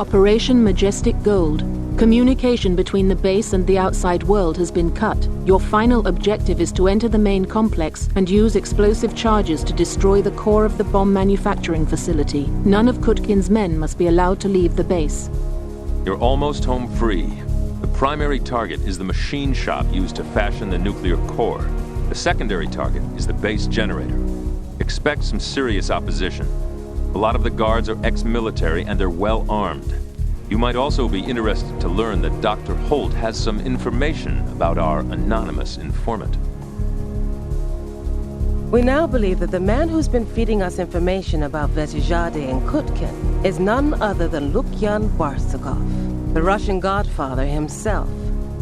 Operation Majestic Gold. Communication between the base and the outside world has been cut. Your final objective is to enter the main complex and use explosive charges to destroy the core of the bomb manufacturing facility. None of Kutkin's men must be allowed to leave the base. You're almost home free. The primary target is the machine shop used to fashion the nuclear core. The secondary target is the base generator. Expect some serious opposition. A lot of the guards are ex-military and they're well armed. You might also be interested to learn that Dr. Holt has some information about our anonymous informant. We now believe that the man who's been feeding us information about Deixe and Kutkin is none other than Lukyan Barsukov, the Russian godfather himself.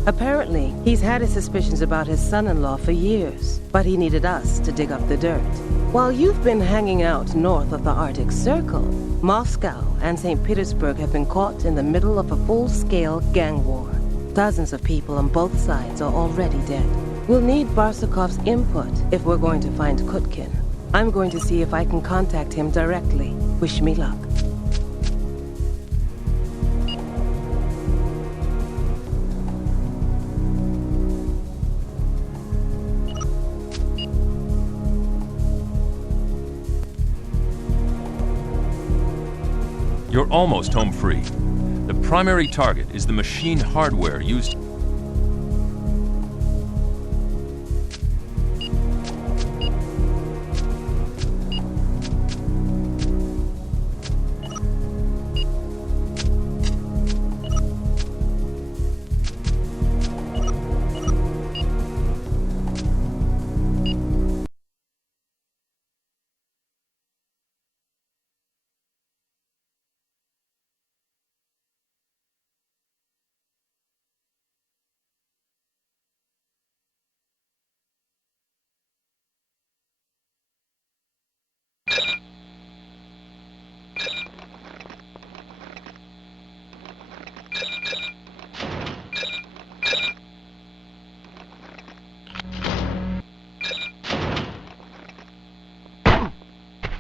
Apparently, he's had his suspicions about his son-in-law for years, but he needed us to dig up the dirt. While you've been hanging out north of the Arctic Circle, Moscow and St. Petersburg have been caught in the middle of a full-scale gang war. Dozens of people on both sides are already dead. We'll need Barsukov's input if we're going to find Kutkin. I'm going to see if I can contact him directly. Wish me luck. You're almost home free. The primary target is the machine hardware used...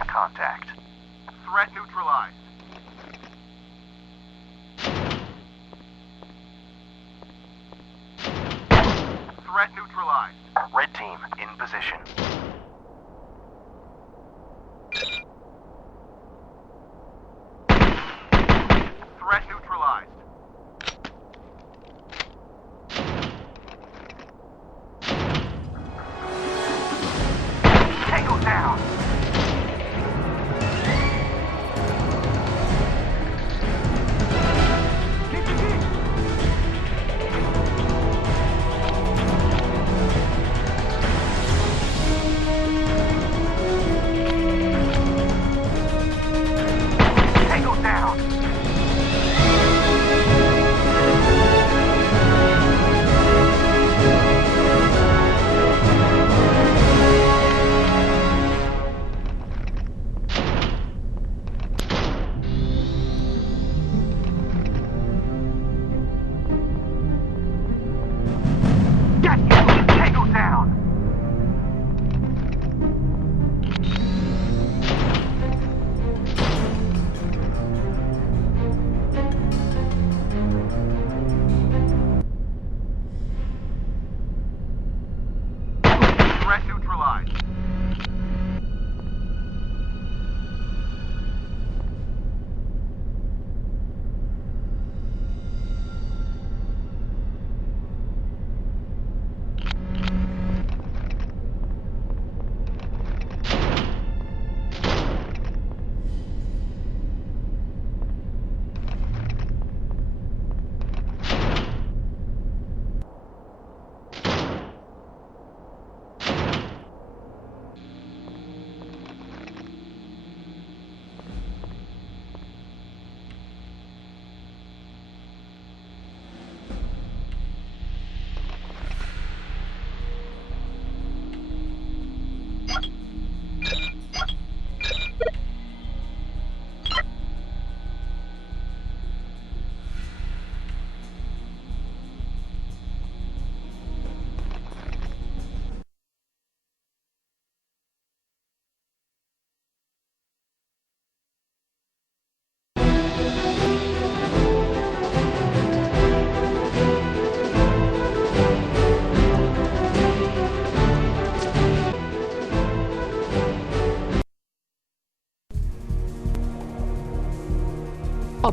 Contact. Threat neutralized. Threat neutralized. Red team in position. Threat neutralized. Tango down.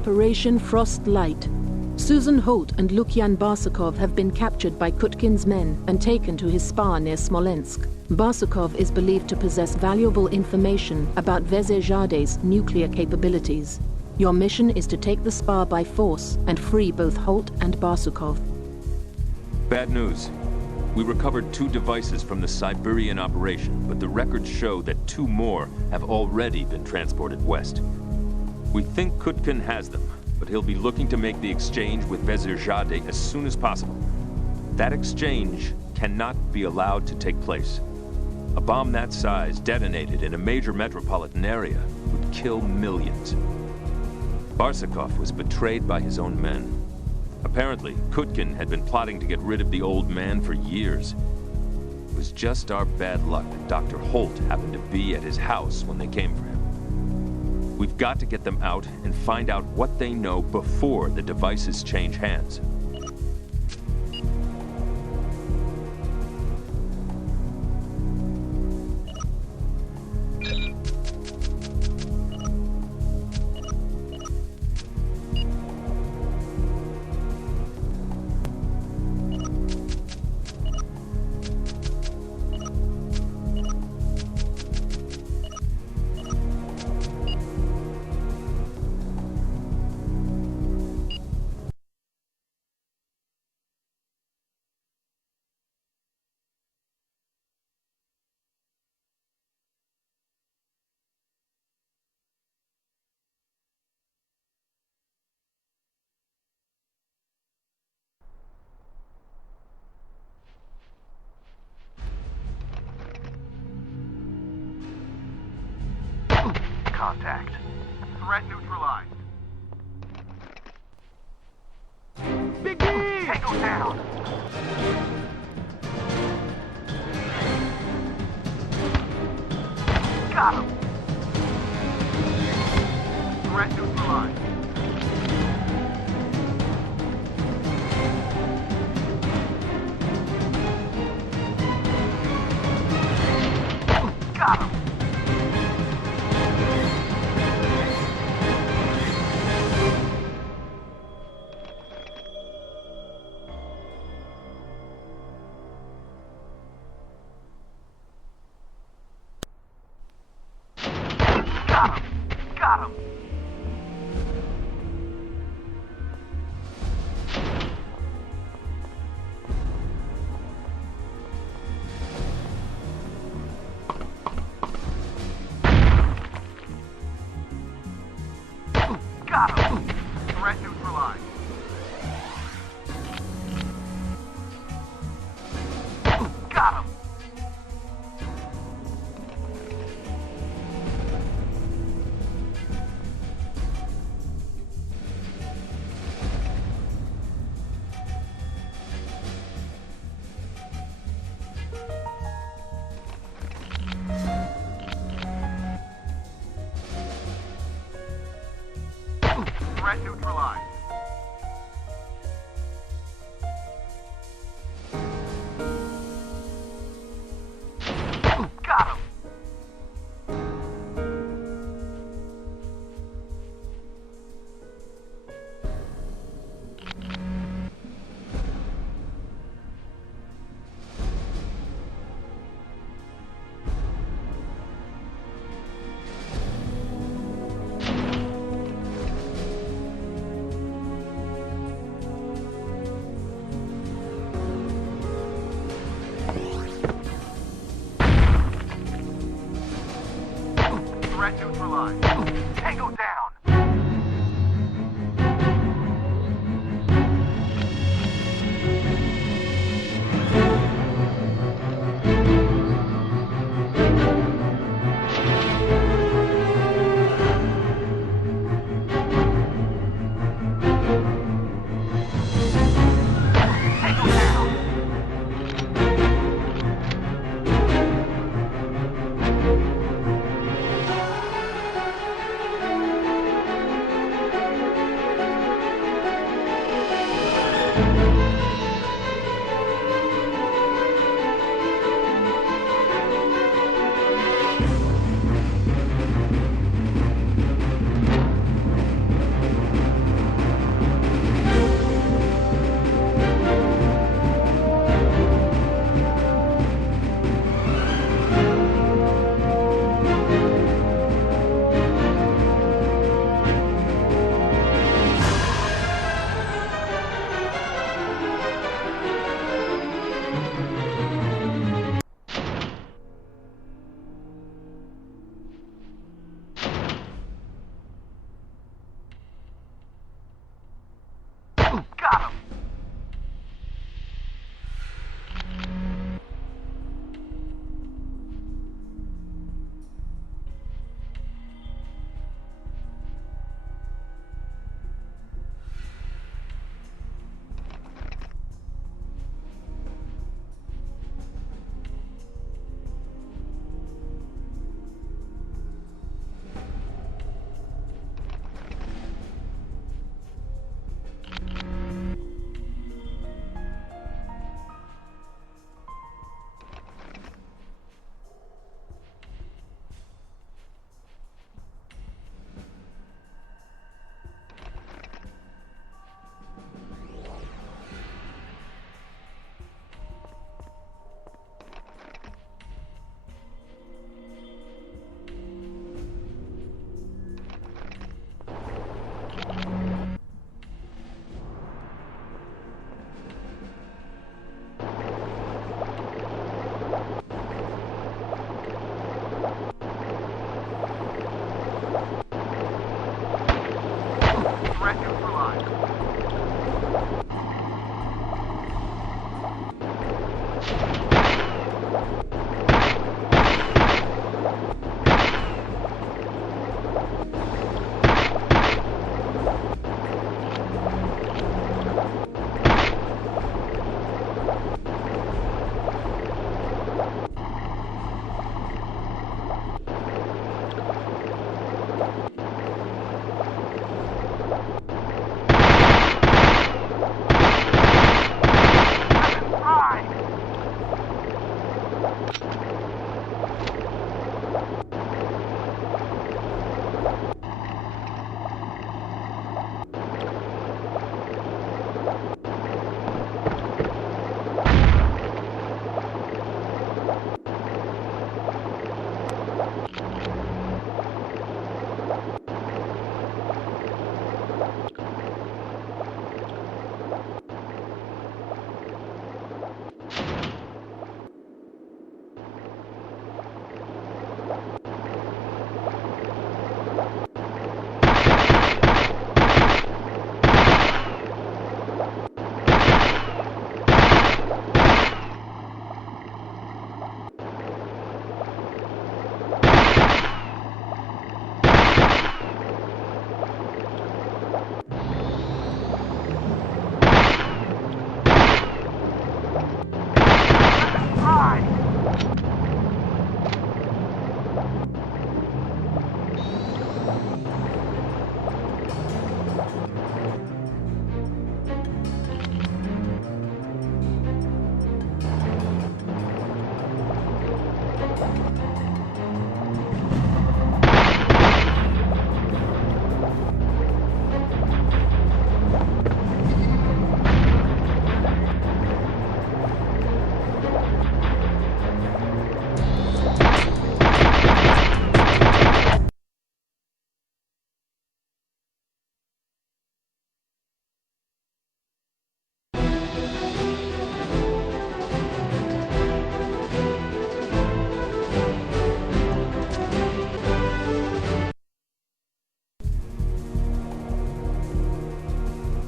Operation Frost Light. Susan Holt and Lukian Barsukov have been captured by Kutkin's men and taken to his spa near Smolensk. Barsukov is believed to possess valuable information about Vesejade's nuclear capabilities. Your mission is to take the spa by force and free both Holt and Barsukov. Bad news. We recovered 2 devices from the Siberian operation, but the records show that 2 more have already been transported west. We think Kutkin has them, but he'll be looking to make the exchange with Vezirjade as soon as possible. That exchange cannot be allowed to take place. A bomb that size detonated in a major metropolitan area would kill millions. Barsukov was betrayed by his own men. Apparently, Kutkin had been plotting to get rid of the old man for years. It was just our bad luck that Dr. Holt happened to be at his house when they came for him. We've got to get them out and find out what they know before the devices change hands. Contact. Threat neutralized. Big D! Tango down! Got him! Threat neutralized. Got him! Got him! Got him! Threat neutralized. Got him!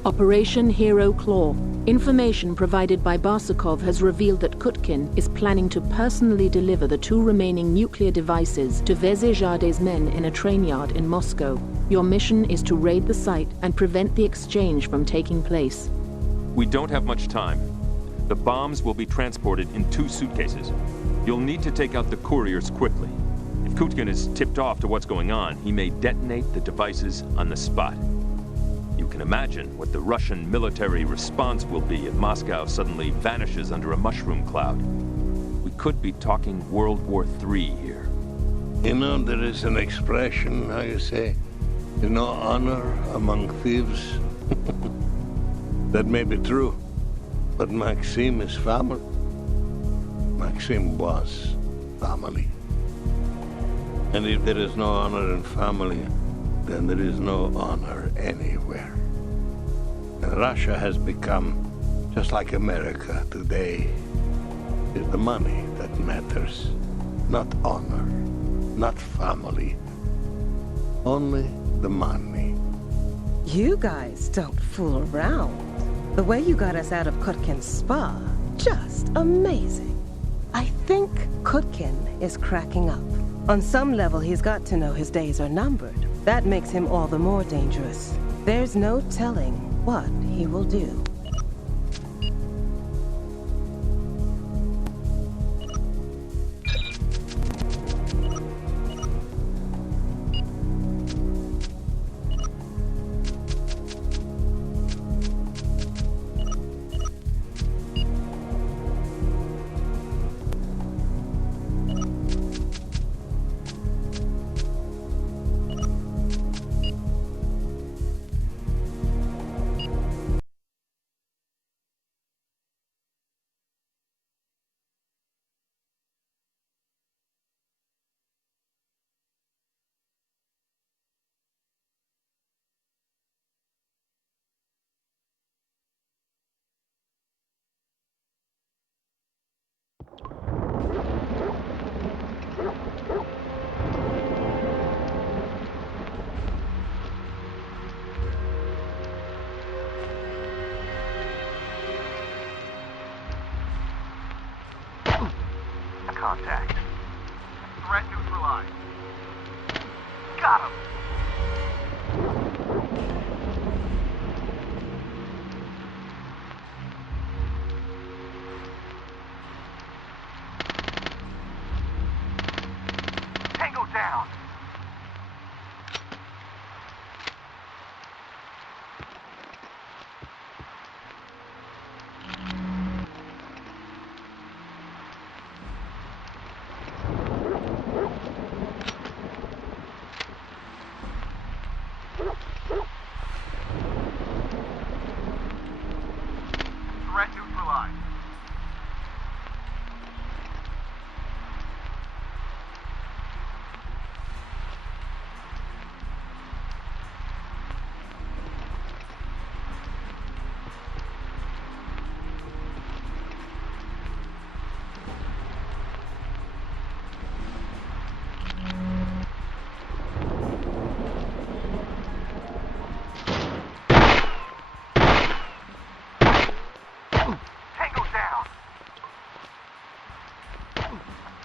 Operation Hero Claw. Information provided by Barsukov has revealed that Kutkin is planning to personally deliver the 2 remaining nuclear devices to Vezejade's men in a train yard in Moscow. Your mission is to raid the site and prevent the exchange from taking place. We don't have much time. The bombs will be transported in 2 suitcases. You'll need to take out the couriers quickly. If Kutkin is tipped off to what's going on, he may detonate the devices on the spot. You can imagine what the Russian military response will be if Moscow suddenly vanishes under a mushroom cloud. We could be talking World War III here. You know, there is an expression, how you say, there's no honor among thieves. That may be true, but Maxim is family. Maxim was family. And if there is no honor in family, then there is no honor anywhere. And Russia has become just like America today. It's the money that matters, not honor, not family. Only the money. You guys don't fool around. The way you got us out of Kutkin's spa, just amazing. I think Kutkin is cracking up. On some level, he's got to know his days are numbered. That makes him all the more dangerous. There's no telling what he will do.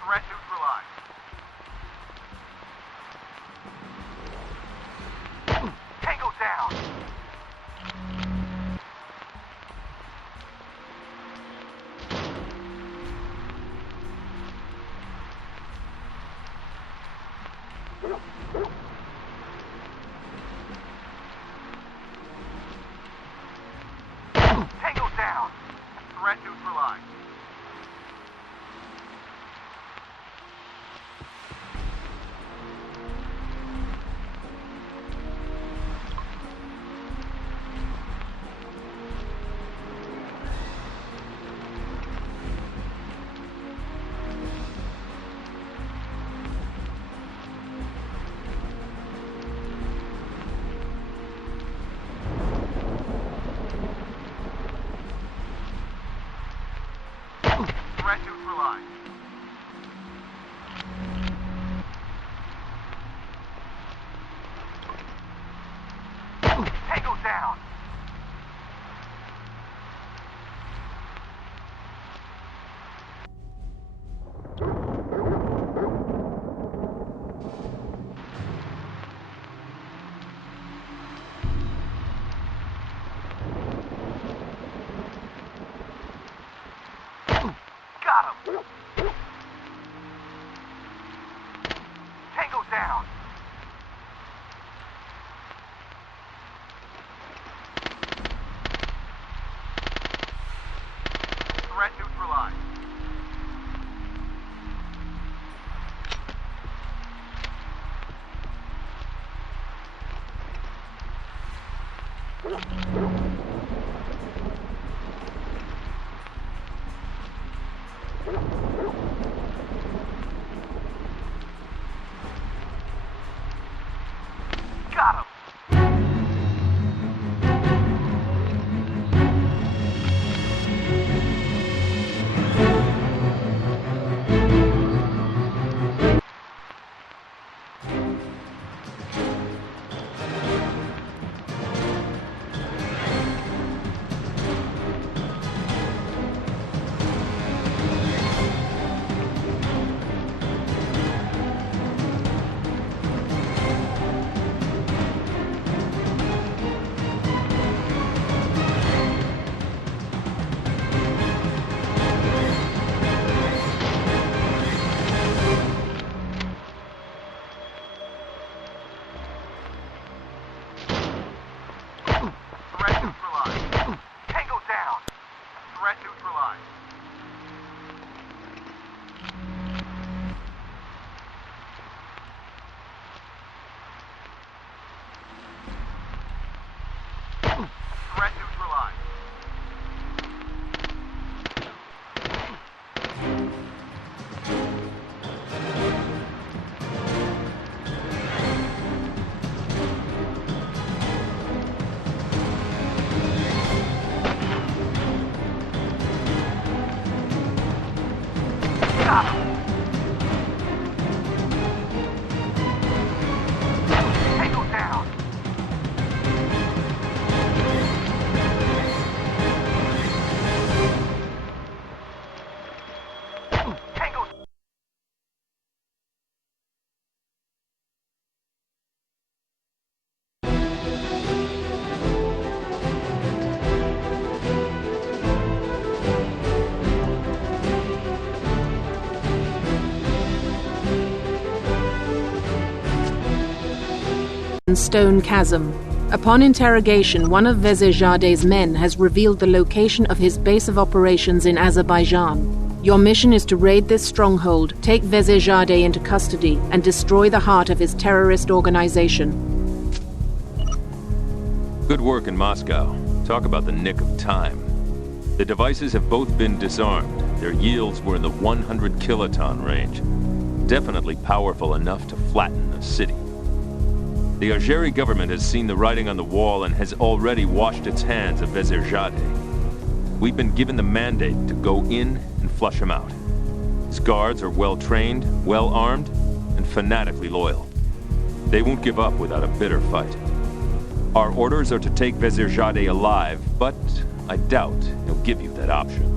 Threat neutralized. Tango down. Tango down. Threat neutralized. Threat neutralized. Tango down. Got him. Tango down. Threat neutralized. Got him. Threat neutralized. Tango down. Threat neutralized. Threat neutralized. Got him. Tango down. Tango. Stone Chasm. Upon interrogation, one of Vezirjade's men has revealed the location of his base of operations in Azerbaijan. Your mission is to raid this stronghold, take Vezirjade into custody, and destroy the heart of his terrorist organization. Good work in Moscow. Talk about the nick of time. The devices have both been disarmed. Their yields were in the 100 kiloton range. Definitely powerful enough to flatten a city. The Algeri government has seen the writing on the wall and has already washed its hands of Vezirjade. We've been given the mandate to go in and flush him out. His guards are well-trained, well-armed, and fanatically loyal. They won't give up without a bitter fight. Our orders are to take Vezirjade alive, but I doubt he'll give you that option.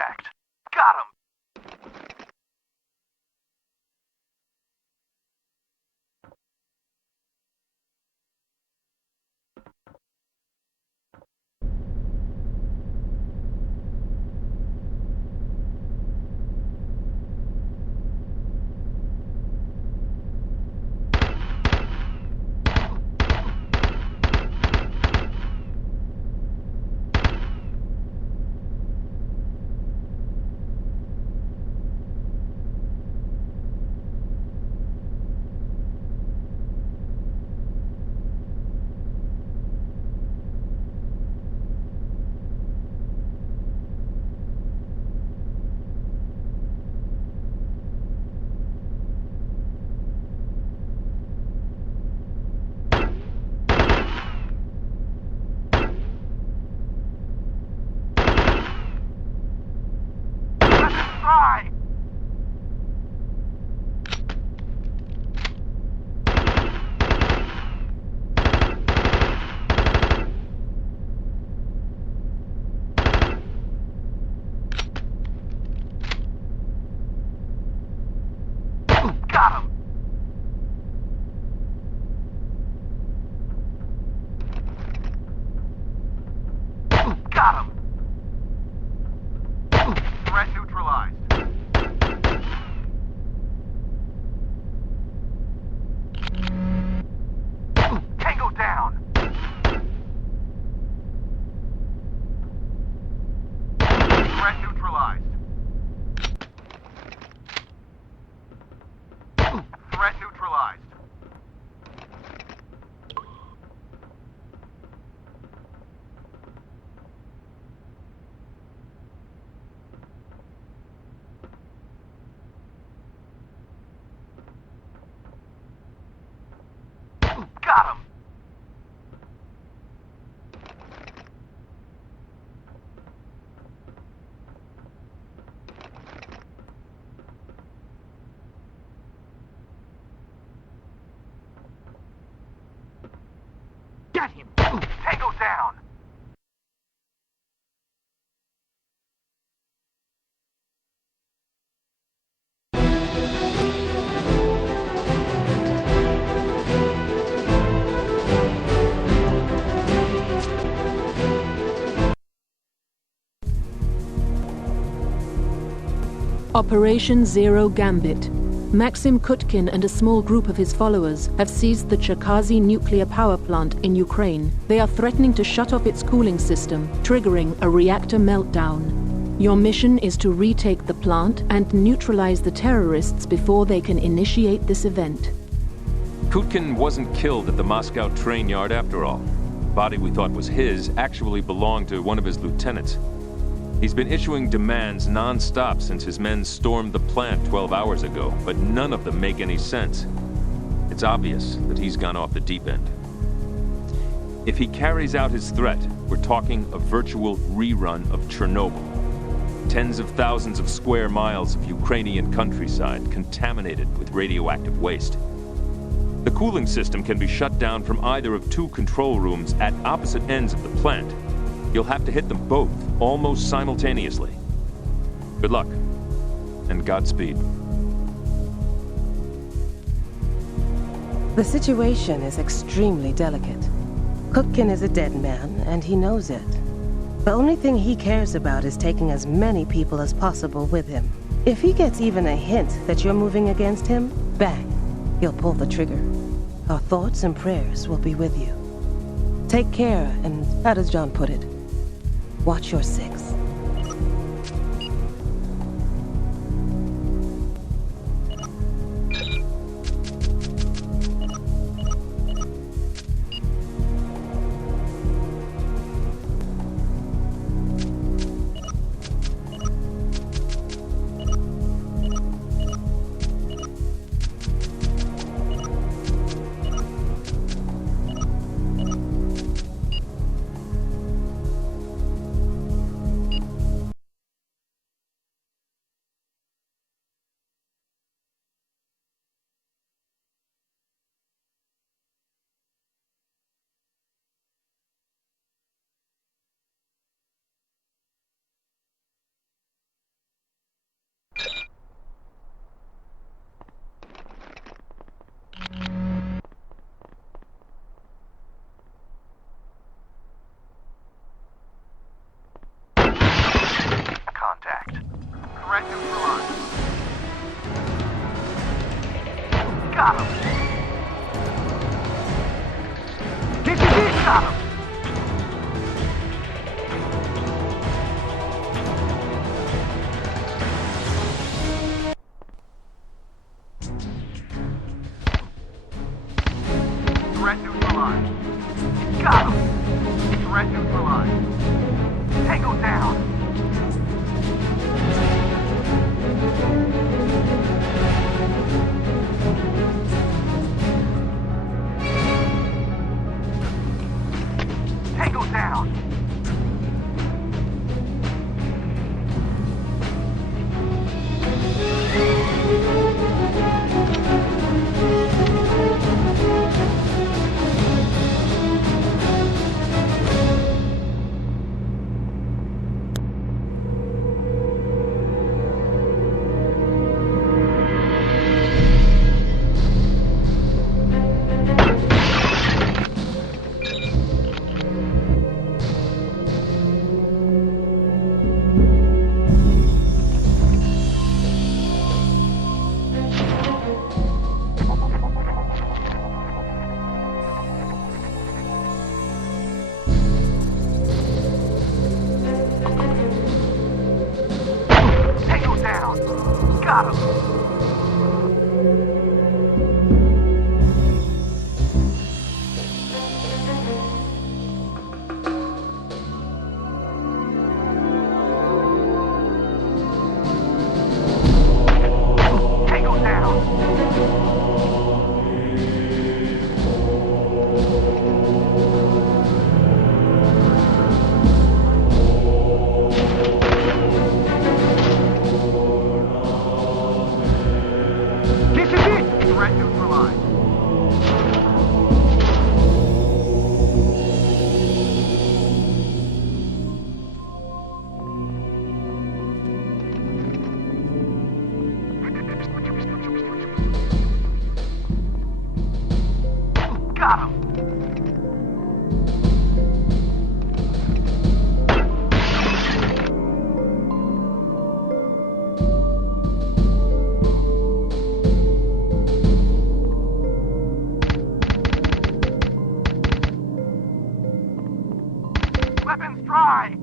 contact. Got him! Got him! Got him! Threat neutralized. Tango down! Threat neutralized. Threat neutralized. Got him! Get him! Tango down! Operation Zero Gambit. Maxim Kutkin and a small group of his followers have seized the Cherkazy nuclear power plant in Ukraine. They are threatening to shut off its cooling system, triggering a reactor meltdown. Your mission is to retake the plant and neutralize the terrorists before they can initiate this event. Kutkin wasn't killed at the Moscow train yard after all. The body we thought was his actually belonged to one of his lieutenants. He's been issuing demands non-stop since his men stormed the plant 12 hours ago, but none of them make any sense. It's obvious that he's gone off the deep end. If he carries out his threat, we're talking a virtual rerun of Chernobyl. Tens of thousands of square miles of Ukrainian countryside contaminated with radioactive waste. The cooling system can be shut down from either of two control rooms at opposite ends of the plant. You'll have to hit them both, almost simultaneously. Good luck, and Godspeed. The situation is extremely delicate. Kutkin is a dead man, and he knows it. The only thing he cares about is taking as many people as possible with him. If he gets even a hint that you're moving against him, bang, he'll pull the trigger. Our thoughts and prayers will be with you. Take care, and how does John put it? Watch your six. Got him. Threat neutralized. Got him. Threat neutralized. Tango down. Tango down. Tango down. Got him. Tango down. This is it. Threat neutralized. Got him. Weapons dry.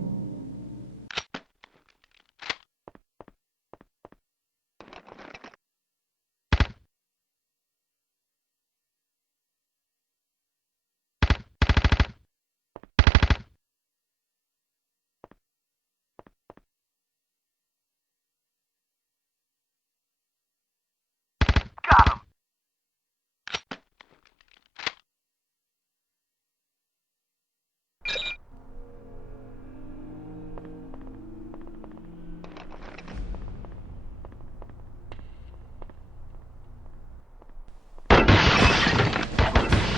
Got him.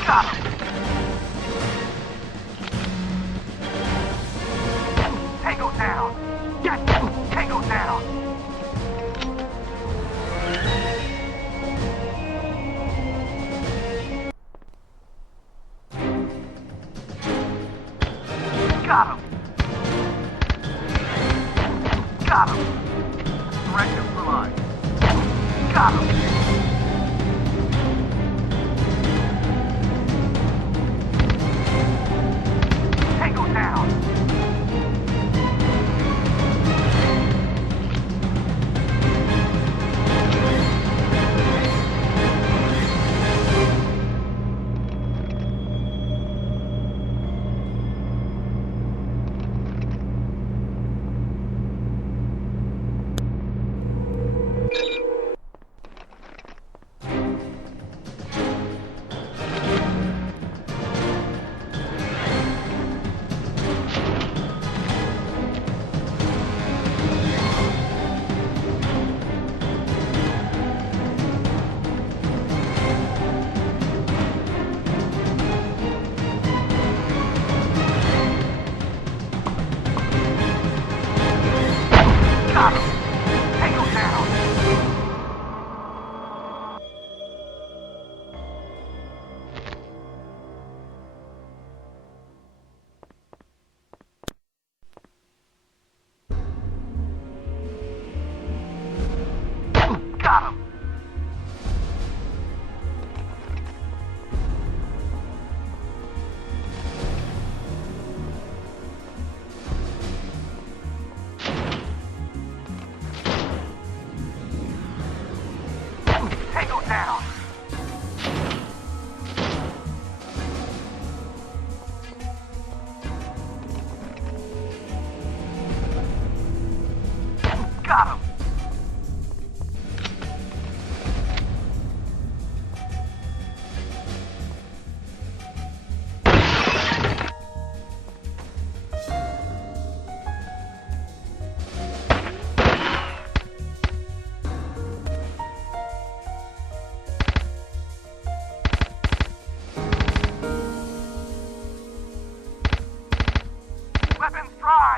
Got him. Tango down. Yes. Tango down. Got him. Got him. Threat neutralized. Got him. Tango down.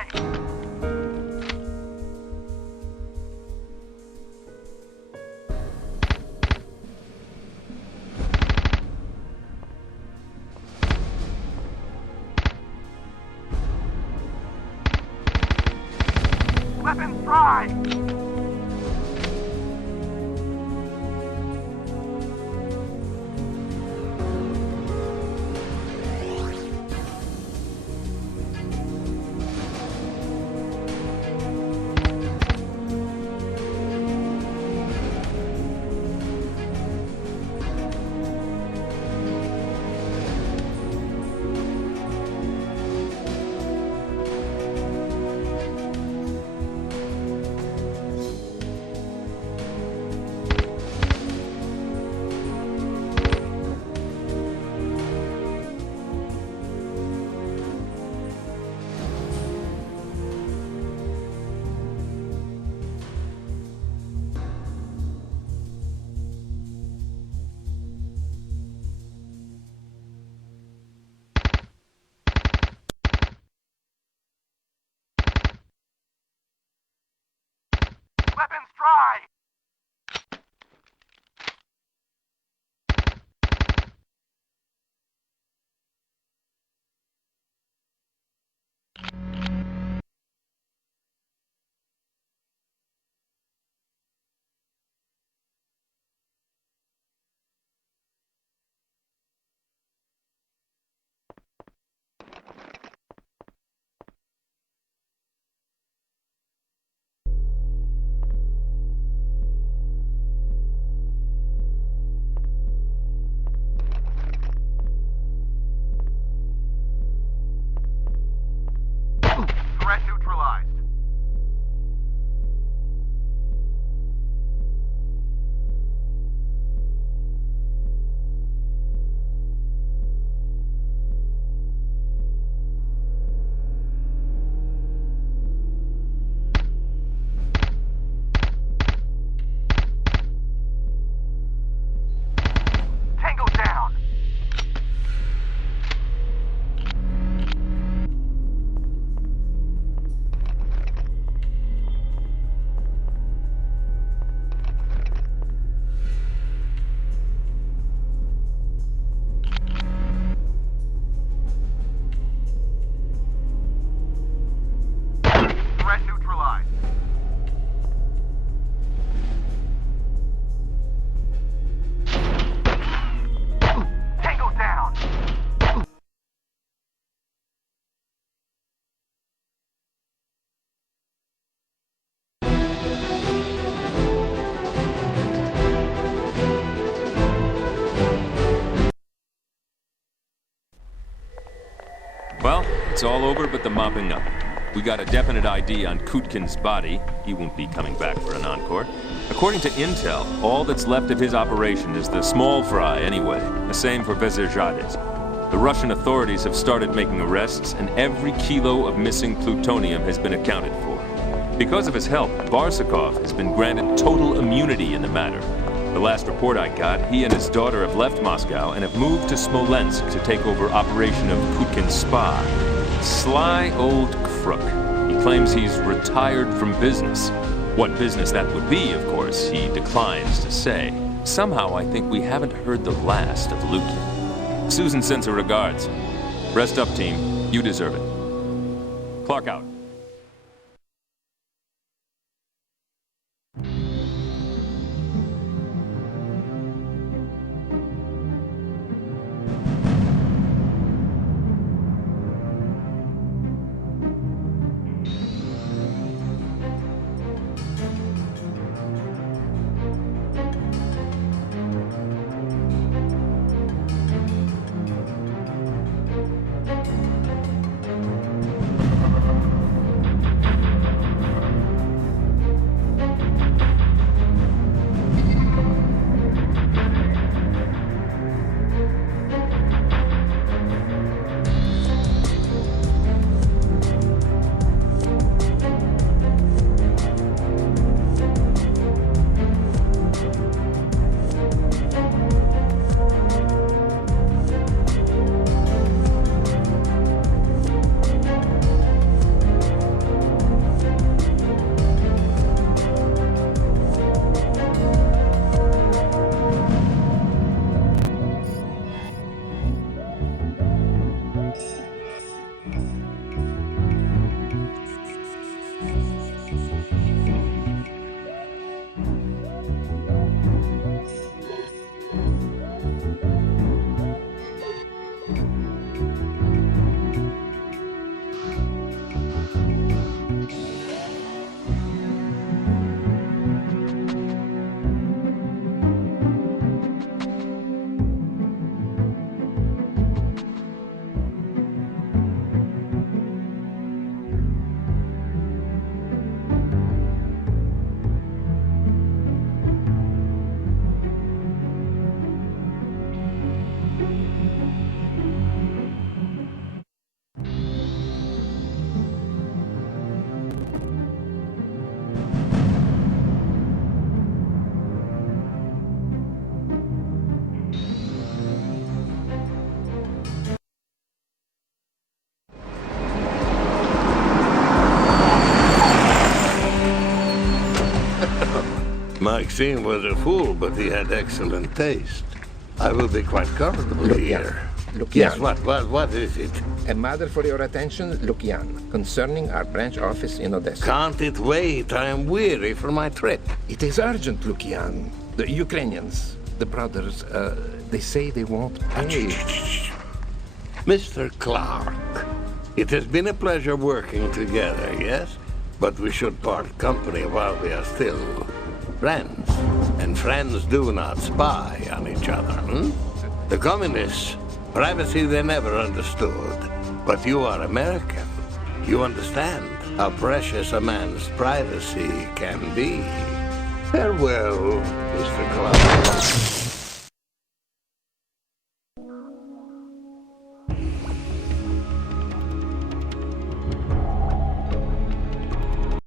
try! Weapons dry! Weapons dry! Threat neutralized. Tango down. Threat neutralized. Tango down. Well, it's all over but the mopping up. We got a definite ID on Kutkin's body. He won't be coming back for an encore. According to intel, all that's left of his operation is the small fry anyway. The same for Vezirjades. The Russian authorities have started making arrests, and every kilo of missing plutonium has been accounted for. Because of his help, Barsukov has been granted total immunity in the matter. The last report I got, he and his daughter have left Moscow and have moved to Smolensk to take over operation of Kutkin's spa. Sly old crook. He claims he's retired from business. What business that would be, of course, he declines to say. Somehow I think we haven't heard the last of Lukin. Susan sends her regards. Rest up, team. You deserve it. Clock out. Maxine was a fool, but he had excellent taste. I will be quite comfortable here. Yes, what is it? A matter for your attention, Lukian, concerning our branch office in Odessa. Can't it wait? I am weary for my trip. It is urgent, Lukian. The Ukrainians, the brothers, they say they won't pay. Mr. Clark, it has been a pleasure working together, yes? But we should part company while we are still friends. And friends do not spy on each other, The communists, privacy they never understood. But you are American. You understand how precious a man's privacy can be. Farewell, Mr. Clark.